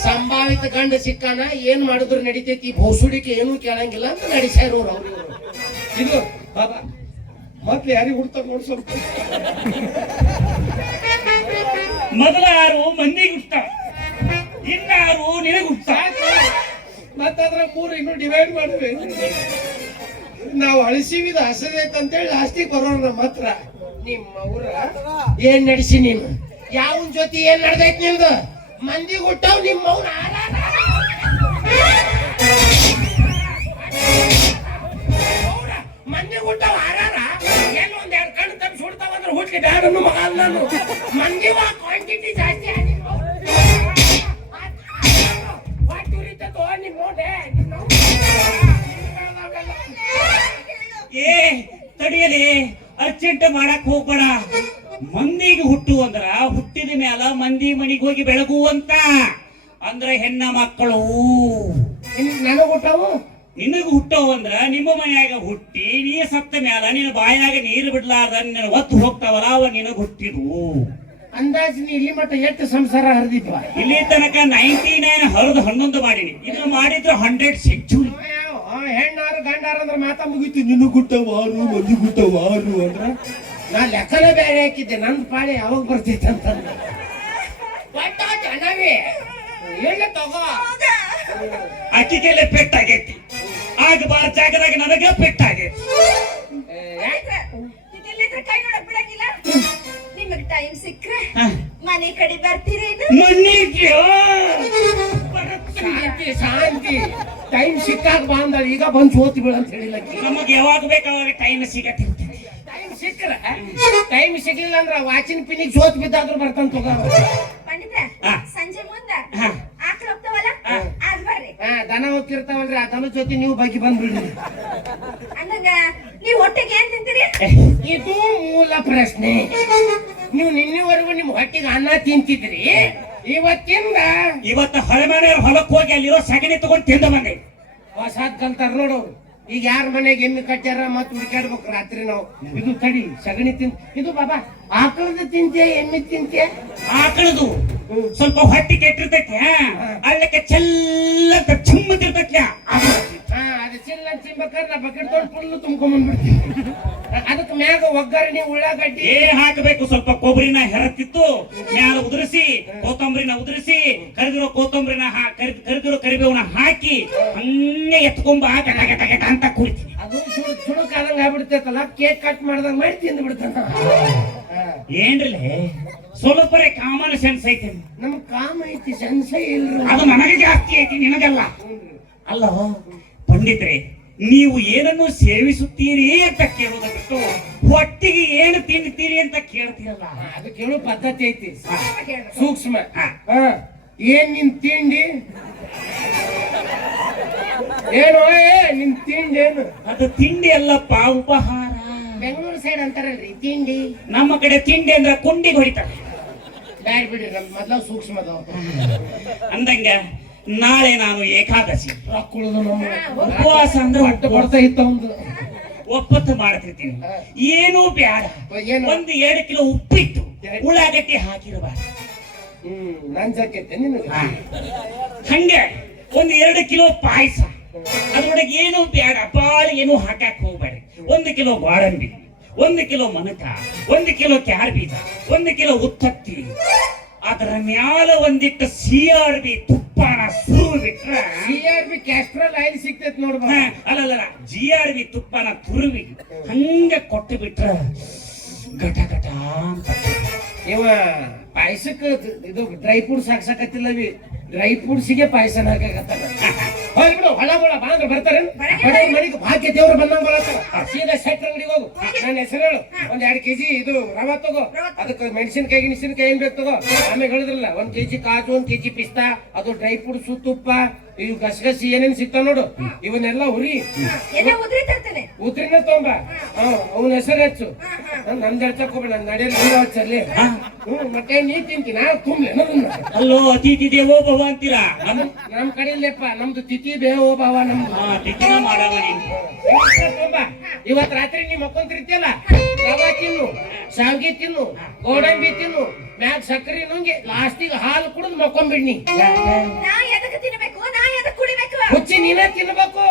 ಸಂಭಾವಿತ ಗಂಡ ಸಿಕ್ಕಾನ, ಏನ್ ಮಾಡಿದ್ರು ನಡಿತೈತಿ, ಭೌಸುಡಿಕೆ ಏನು ಕೇಳಂಗಿಲ್ಲ ಅಂತ ನಡೆಸ್ಯಾರೋರು ಅವ್ರು. ಇದು ಬಾಬಾ ಮಕ್ಳು ಯಾರಿಗೆ ಹುಡ್ತಾರ ನೋಡಿ ಸ್ವಲ್ಪ. ಮೊದಲ 6 ಮಂದಿಗೆ ಹುಟ್ತಾವ, ಇನ್ನ 6 ನಿನಗೆ ಹುಟ್ತಾವ. ಮತ್ತದ್ರ 3 ಇನ್ನು ಡಿವೈಡ್ ಮಾಡಿದ್ವಿ. ನಾವು ಅಳಿಸಿವಿದ ಹಸದೈತೆ ಅಂತೇಳಿ ಲಾಸ್ಟಿಗೆ ಬರೋಣ ನಮ್ಮ ಹತ್ರ. ನಿಮ್ಮ ಊರ ಏನ್ ನಡೆಸಿ ನೀನು? ಯಾವನ್ ಜೊತೆ ಏನ್ ನಡ್ದೈತಿ ನಿಮ್ದು? ಮಂದಿ ಹುಟ್ಟಾವ್ ನಿಮ್ಮ ಅವ್ನ ಮಂದಿ ಹುಟ್ಟಾವ್ ಆರಾರ. ಎಲ್ಲ ಒಂದೆರಡು ಕಣ್ಣು ತಪ್ಪು ಸುಡ್ತಾವ ಅಂದ್ರೆ ಹುಟ್ಲಿ ಬ್ಯಾಡನ್ನು ಮಗ ನಾನು. ಮಂದಿ ಕ್ವಾಂಟಿಟಿ ಜಾಸ್ತಿ ಆಗಿ ಏ ತಡಿಯಲಿ, ಅರ್ಜೆಂಟ್ ಮಾಡಕ್ ಹೋಗ್ಬೇಡ. ಮಂದಿಗೆ ಹುಟ್ಟು ಅಂದ್ರ ಹುಟ್ಟಿದ ಮ್ಯಾಲ ಮಂದಿ ಮನಿಗೆ ಹೋಗಿ ಬೆಳಗು ಅಂತ ಅಂದ್ರ ಹೆಣ್ಣ ಮಕ್ಕಳು. ನನಗ್ ಹುಟ್ಟಾವು ನಿನಗ ಹುಟ್ಟವು ಅಂದ್ರ ನಿಮ್ಮ ಮನ್ಯಾಗ ಹುಟ್ಟಿ ನೀ ಸತ್ತ ಮ್ಯಾಲ ನಿನ್ನ ಬಾಯಾಗ ನೀರು ಬಿಡ್ಲಾರ್ದ ನಿನ್ನ ಒತ್ತು ಹೋಗ್ತಾವಲ್ಲ, ಅವ ನಿನಗ ಹುಟ್ಟಿದ್ವು. ಅಂದಾಜು ನೀ ಇಲ್ಲಿ ಮಟ್ಟ ಎಷ್ಟು ಸಂಸಾರ ಹರಿದಿಪ್ಪ? ಇಲ್ಲಿ ತನಕ 99 ಹರಿದು 11 ಮಾಡೀನಿ. ಇದನ್ನ ಮಾಡಿದ್ರೆ 100 ಸೆಂಚುರಿ. ಹೆಣ್ಣಾರು ಗಂಡಾರು ಅಂದ್ರೆ ಮಾತಾ ಮುಗಿತು. ನಿನ್ನ ಗುಟ್ಟವಾರು ಮಂದಿ ಗುಟ್ಟವಾರು ಅಂದ್ರ ನಾ ಲೆಕ್ಕನ ಬೇರೆ ಹಾಕಿದ್ದೆ. ನಂದು ಪಾಳೆ ಯಾವಾಗ ಬರ್ತೈತೆ ಅಂತಂದ್ರೆ ಒಟ್ಟ ಜನವೇ ಹೇಳ ತಗೋ. ಅಕ್ಕಿಗೆಲ್ಲ ಪೆಟ್ಟಾಗೈತಿ, ಆಗಬಾರ ಜಾಗದಾಗ ನನಗ ಪೆಟ್ಟಾಗೈತಿ. ಕೈ ನೋಡಕ್ ಬಿಡಂಗಿಲ್ಲ. ನಿಮಗ್ ಟೈಮ್ ಸಿಕ್ಕ್ರೆ ಮನೆ ಕಡೆ ಬರ್ತೀರೇನು? ಮನೆಗೆ ಶಾಂತಿ ಶಾಂತಿ. ಟೈಮ್ ಸಿಕ್ಕಾಗ ಬಂದ ಈಗ ಬಂದು ಸೋತಿ ಬೀಳ ಅಂತ ಹೇಳಿಲ್ಲ. ನಮಗ್ ಯಾವಾಗ ಬೇಕು ಅವಾಗ ಟೈಮ್ ಸಿಗತ್ತೆ. ಟೈಮ್ ಸಿಕ್ಕ್ರ ಟೈಮ್ ಸಿಗ್ಲಿಲ್ಲ ಅಂದ್ರ ವಾಚಿನ ಪಿನಿಗೆ ಸೋತ್ ಬಿದ್ದಾದ್ರೂ ಬರ್ತಾನ ತಗೋ. ಪಂಡಿತ ಸಂಜೆ ಮುಂದ ಆಕಳ ಹೋಗ್ತಾವಲ್ಲ ಅದ್ ಬರ್ರಿ. ದನ ಹೋಗ್ತಿರ್ತಾವಲ್ರಿ, ಆ ದನ ಜೊತೆ ನೀವು ಬಗ್ಗೆ ಬಂದ್ಬಿಡ್ರಿ. ಅಂದಂಗ ನೀವ್ ಹೊಟ್ಟೆಗೆ ಏನ್ ತಿಂತೀರಿ? ಇದು ಮೂಲ ಪ್ರಶ್ನೆ. ನೀವು ನಿನ್ನೆವರೆಗೂ ನಿಮ್ ಹೊಟ್ಟಿಗೆ ಅನ್ನ ತಿಂತಿದ್ರಿ, ಇವತ್ತು ಹಳೆಮನೆಯವ್ರ ಹೊಲಕ್ಕೆ ಹೋಗಿ ಅಲ್ಲಿರೋ ಸಗಣಿ ತಗೊಂಡು ತಿಂದ ಬಂದೆ. ಹೊಸಾದ್ ಕಲ್ತಾರ ನೋಡು. ಈಗ ಯಾರ ಮನೆಗೆ ಎಮ್ಮೆ ಕಟ್ಟ್ಯಾರ ಮತ್ ಹುಡುಕಾಡ್ಬೇಕು ರಾತ್ರಿ ನಾವು. ಇದು ತಡಿ ಸಗಣಿ ತಿಂತ. ಇದು ಬಾಬಾ ಆಕಳದ ತಿಂತೀಯ ಎಮ್ಮೆ ತಿಂತೀಯ? ಆಕಳದು ಸ್ವಲ್ಪ ಹೊಟ್ಟಿ ಕೆಟ್ಟಿರ್ತೈತಿ ಅಳ್ಳಕ್ಕೆ ಚೆಲ್ಲಂತ ಚಿಮ್ಮತಿರ್ತೈತಿ ಅದು ಚಿಲ್ಲ ಚಿಂಬಕ್ಕಾರ ನಾ ಬಕೆಟ್ ತೊಗೊಂಡು ಫುಲ್ ತುಂಬ್ಕೊಂಡ್ಬಂದ್ಬಿಡ್ತೀನಿ. ಅದಕ್ಕೆ ಮ್ಯಾಗ ಒಗ್ಗರಣೆ ಉಳ್ಳಾಗಡ್ಡಿ ಹಾಕಬೇಕು. ಸ್ವಲ್ಪ ಕೊಬ್ಬರಿನ ಹೆರತಿತ್ತು ಮ್ಯಾಲ ಉದುರಿಸಿ, ಕೊತ್ತಂಬರಿನ ಉದುರಿಸಿ, ಕರಿದಿರೋ ಕೊತ್ತಂಬರಿನ ಕರಿದಿರೋ ಕರಿಬೇವನ ಹಾಕಿ ಹಂಗೆ ಎತ್ಕೊಂಬ ಅಂತ ಕುಡಿತೀನಿ. ಅದು ಸುಡುಕಾದಂಗ ಆಗ್ಬಿಡ್ತೈತಲ್ಲ, ಕೇಕ್ ಕಟ್ ಮಾಡ್ದಂಗ ಮಾಡಿ ತಿಂದು ಬಿಡ್ತಾನ. ಏನ್ರಲ್ಲ ಸ್ವಲ್ಪರೇ ಕಾಮನ್ ಸೆನ್ಸ್ ಐತಿ. ನಮ್ ಕಾಮ ಐತಿ, ಸೆನ್ಸ ಇಲ್ರಿ. ಅದು ನನಗೆ ಜಾಸ್ತಿ ಐತಿ, ನಿನಗಲ್ಲ. ಅಲ್ಲ ಪಂಡಿತ್ರೆ, ನೀವು ಏನನ್ನು ಸೇವಿಸುತ್ತೀರಿ ಅಂತ ಕೇಳೋದ ಬಿಟ್ಟು ಹೊಟ್ಟಿಗೆ ಏನು ತಿನ್ನುತ್ತೀರಿ ಅಂತ ಕೇಳ್ತೀರಲ್ಲ, ಅದು ಕೇಳೋ ಪದ್ಧತಿ ಐತಿ, ಸೂಕ್ಷ್ಮ. ಏನ್ ನಿನ್ ತಿಂಡಿ ಏನು? ನಿನ್ ತಿಂಡಿ ಏನು? ಅದು ತಿಂಡಿ ಅಲ್ಲಪ್ಪ, ಉಪಹಾರ. ಬೆಂಗಳೂರು ಸೈಡ್ ಅಂತಾರಲ್ರಿ ತಿಂಡಿ. ನಮ್ಮ ಕಡೆ ತಿಂಡಿ ಅಂದ್ರೆ ಕುಂಡಿಗೆ ಹೊಡಿತಾರೆ. ಬ್ಯಾಡ್ ಬಿಡಿ, ನಮ್ ಮೊದ್ಲ ಸೂಕ್ಷ್ಮದವ. ಅಂದಂಗ ನಾಳೆ ನಾನು ಏಕಾದಶಿ ಉಪವಾಸ ಅಂದ್ರೆ ಹೊಟ್ಟೆ ಕೊಡ್ತಾ ಇತ್ತ ಒಂದು ಒಪ್ಪತ್ತು ಮಾಡ್ತಿರ್ತೀನಿ. ಏನೂ ಬೇಡ, ಒಂದು 2 ಕಿಲೋ ಉಪ್ಪಿಟ್ಟು ಉಳ್ಳಾಗಡ್ಡಿ ಹಾಕಿರಬಾರ್ದು. ನಂಜಾಕೈತೆ ನಿನಗೆ. ಹಂಗೆ ಒಂದು 2 ಕಿಲೋ ಪಾಯಸ, ಅದ್ರೊಳಗೆ ಏನು ಬೇಡ, ಬಾಳ ಏನು ಹಾಕಕ್ ಹೋಗ್ಬೇಡಿ. 1 ಕಿಲೋ ಗೋಡಂಬಿ, 1 ಕಿಲೋ ಮನಕ, 1 ಕಿಲೋ ಕ್ಯಾರ್ ಬೀಜ, 1 ಕಿಲೋ ಉತ್ತತ್ತಿ, ಅದರ ಮ್ಯಾಲ ಒಂದಿಟ್ಟು CRB ತುಪ್ಪನ ಸುರು ಬಿಟ್ರೆ CRB ಕ್ಯಾಸ್ಟ್ರಾಲ್ ಆಯಿಲ್ ಸಿಗ್ತೈತಿ ನೋಡ್ಬ. ಅಲ್ಲಲ್ಲ, GRB ತುಪ್ಪನ ತುರುವಿ ಹಂಗೆ ಕೊಟ್ಟು ಬಿಟ್ರೆ ಘಟ ಘಟ ಅಂತ. ಇವ ಪಾಯಸಕ್ಕೆ ಇದು ಡ್ರೈ ಫ್ರೂಟ್ಸ್ ಹಾಕ್ಸಕತ್ತಿಲ್ಲ, ಡ್ರೈ ಫ್ರೂಟ್ಸಿಗೆ ಪಾಯಸನ ಹಾಕಕತ್ತಾರ. ಹೋಗ್ಬಿಡು, ಹೊಳ ಬಾಂದ್ರ ಬರ್ತಾರೆ. ಮನೆಗೆ ಭಾಗ್ಯ ದೇವ್ರು ಬಂದಂಗ ಬರತ್ತಾರ. ಸೀದಾ ಸೆಟ್ ಅಂಗಡಿಗೆ ಹೋಗು, ನನ್ನ ಹೆಸರು ಹೇಳು, 1-2 kg ಇದು ರವಾ ತಗೋ, ಅದಕ್ಕೆ ಮೆಣಸಿನಕಾಯಿ ಏನ್ ಬೇಕು ತಗೋ. ಆಮೇಲೆ ಹೇಳಿದ್ರಲ್ಲ 1 kg ಕಾಜು, 1 kg ಪಿಸ್ತಾ, ಅದು ಡ್ರೈ ಫ್ರೂಟ್ಸ್, ತುಪ್ಪ, ಇವು ಗಸಗಸಿ ಏನೇನ್ ಸಿಗ್ತಾವ ನೋಡು, ಇವನ್ನೆಲ್ಲ ಉದ್ರಿನ ತೊಂಬ. ಅವನ ಹೆಸರು ಹೆಚ್ಚು, ನಂದ್ ಹೇಳ್ತಕ್ ಹೋಗ್ಬೇಡ, ನನ್ ನಡೆಯಲ್ಲಿ ಹಚ್ಚಲ್ಲಿ. ಮತ್ತೆ ನೀ ತಿಂತೀನಿ ತುಂಬಿ. ಅಲ್ಲೋ ಅತಿಥಿ ದೇವೋ ಭವ ಅಂತೀರಾ. ನಮ್ ಕಡೆಯಲ್ಲಪ್ಪ, ನಮ್ದು ತಿಥಿ ದೇವೋ ಭಾವ. ನಮ್ದು ತಿಥಿನ ಮಾಡವ ನೀನು. ಇವತ್ ರಾತ್ರಿ ನೀವ್ ಮಕ್ಕೊಂತಿರ್ತಿಯಲ್ಲ, ರವಾ ತಿನ್ನು, ಶಾವ್ಗಿ ತಿನ್ನು, ಗೋಡಂಬಿ ತಿನ್ನು, ಮ್ಯಾಗ ಸಕ್ಕರೆ ನುಂಗಿ ಲಾಸ್ಟಿಗೆ ಹಾಲು ಕುಡಿದು ಮಕ್ಕೊಂಬಿಡ್ನಿ. ಹುಚ್ಚಿ ನೀನೇ ತಿನ್ಬೇಕು.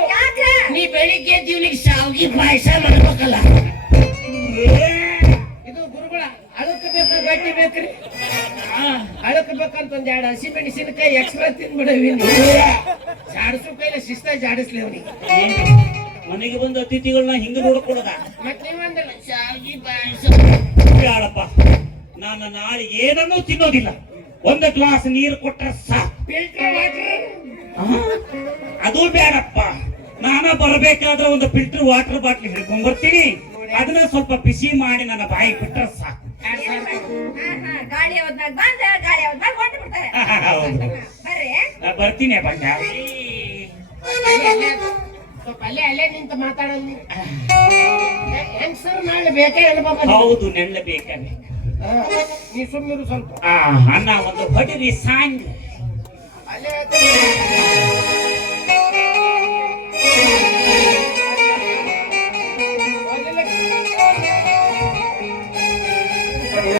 ನೀ ಬೆಳಿಗ್ಗೆ ಜೀವನಿಗೆ ಶಾವ್ಗಿ ಪಾಯಸ ಮಾಡ್ಬೇಕಲ್ಲ. ಇದು ಗುರುಗಳ ಅಳಕ್ ಬೇಕ ಗಟ್ಟಿ ಬೇಕ್ರಿ. ಅಳಕ್ ಬೇಕಂತ 1-2 ಹಸಿ ಮೆಣಸಿನಕಾಯಿ ಎಕ್ಸ್ಟ್ರಾ ತಿನ್ಬಿಡವಿ. ಜಾಡಿಸೋ ಕೈಲ ಶಿಸ್ತ ಜಾಡಿಸ್ಲಿ ಅವನಿಗೆ. ಮನೆಗೆ ಬಂದ ಅತಿಥಿಗಳನ್ನ ಹಿಂಗ ನೋಡ್ಕೊಳದ. ಮತ್ ನೀವಂದಲ್ಲ ಶಾವ್ಗಿ ಪಾಯಸ ಬೇಡಪ್ಪ, ನಾನು ನಾಳೆ ಏನನ್ನೂ ತಿನ್ನೋದಿಲ್ಲ. 1 ಗ್ಲಾಸ್ ನೀರು ಕೊಟ್ರೆ ಸಾಕು. ಫಿಲ್ಟರ್ ವಾಟರ್ ಅದು ಬೇಡಪ್ಪ, ನಾನ ಬರಬೇಕಾದ್ರೆ ಒಂದು ಫಿಲ್ಟರ್ ವಾಟರ್ ಬಾಟ್ಲಿ ಹಿಡ್ಕೊಂಡ್ ಬರ್ತೀನಿ. ಅದನ್ನ ಸ್ವಲ್ಪ ಬಿಸಿ ಮಾಡಿ ನನ್ನ ಬಾಯಿ ಬಿಟ್ರೆ ಸಾಕು. ಬರ್ತೀನಿ ಬಂದ. ಸ್ವಲ್ಪ ಅಲ್ಲೇ ನಿಂತ ಮಾತಾಡೋದು. ಹೆಂಗ್ಸರ್ ನಾಳೆ ಬೇಕೇ ಅನುಭವ. ಹೌದು, ನೆಲ್ಲ ಬೇಕಾಗಬೇಕು. ನೀ ಸುಮ್ಮನಿರು ಸ್ವಲ್ಪ. ಅನ್ನ ಒಂದು ಹೊಡಿರಿ ಸಾಂಗ್. ಅಲ್ಲೇ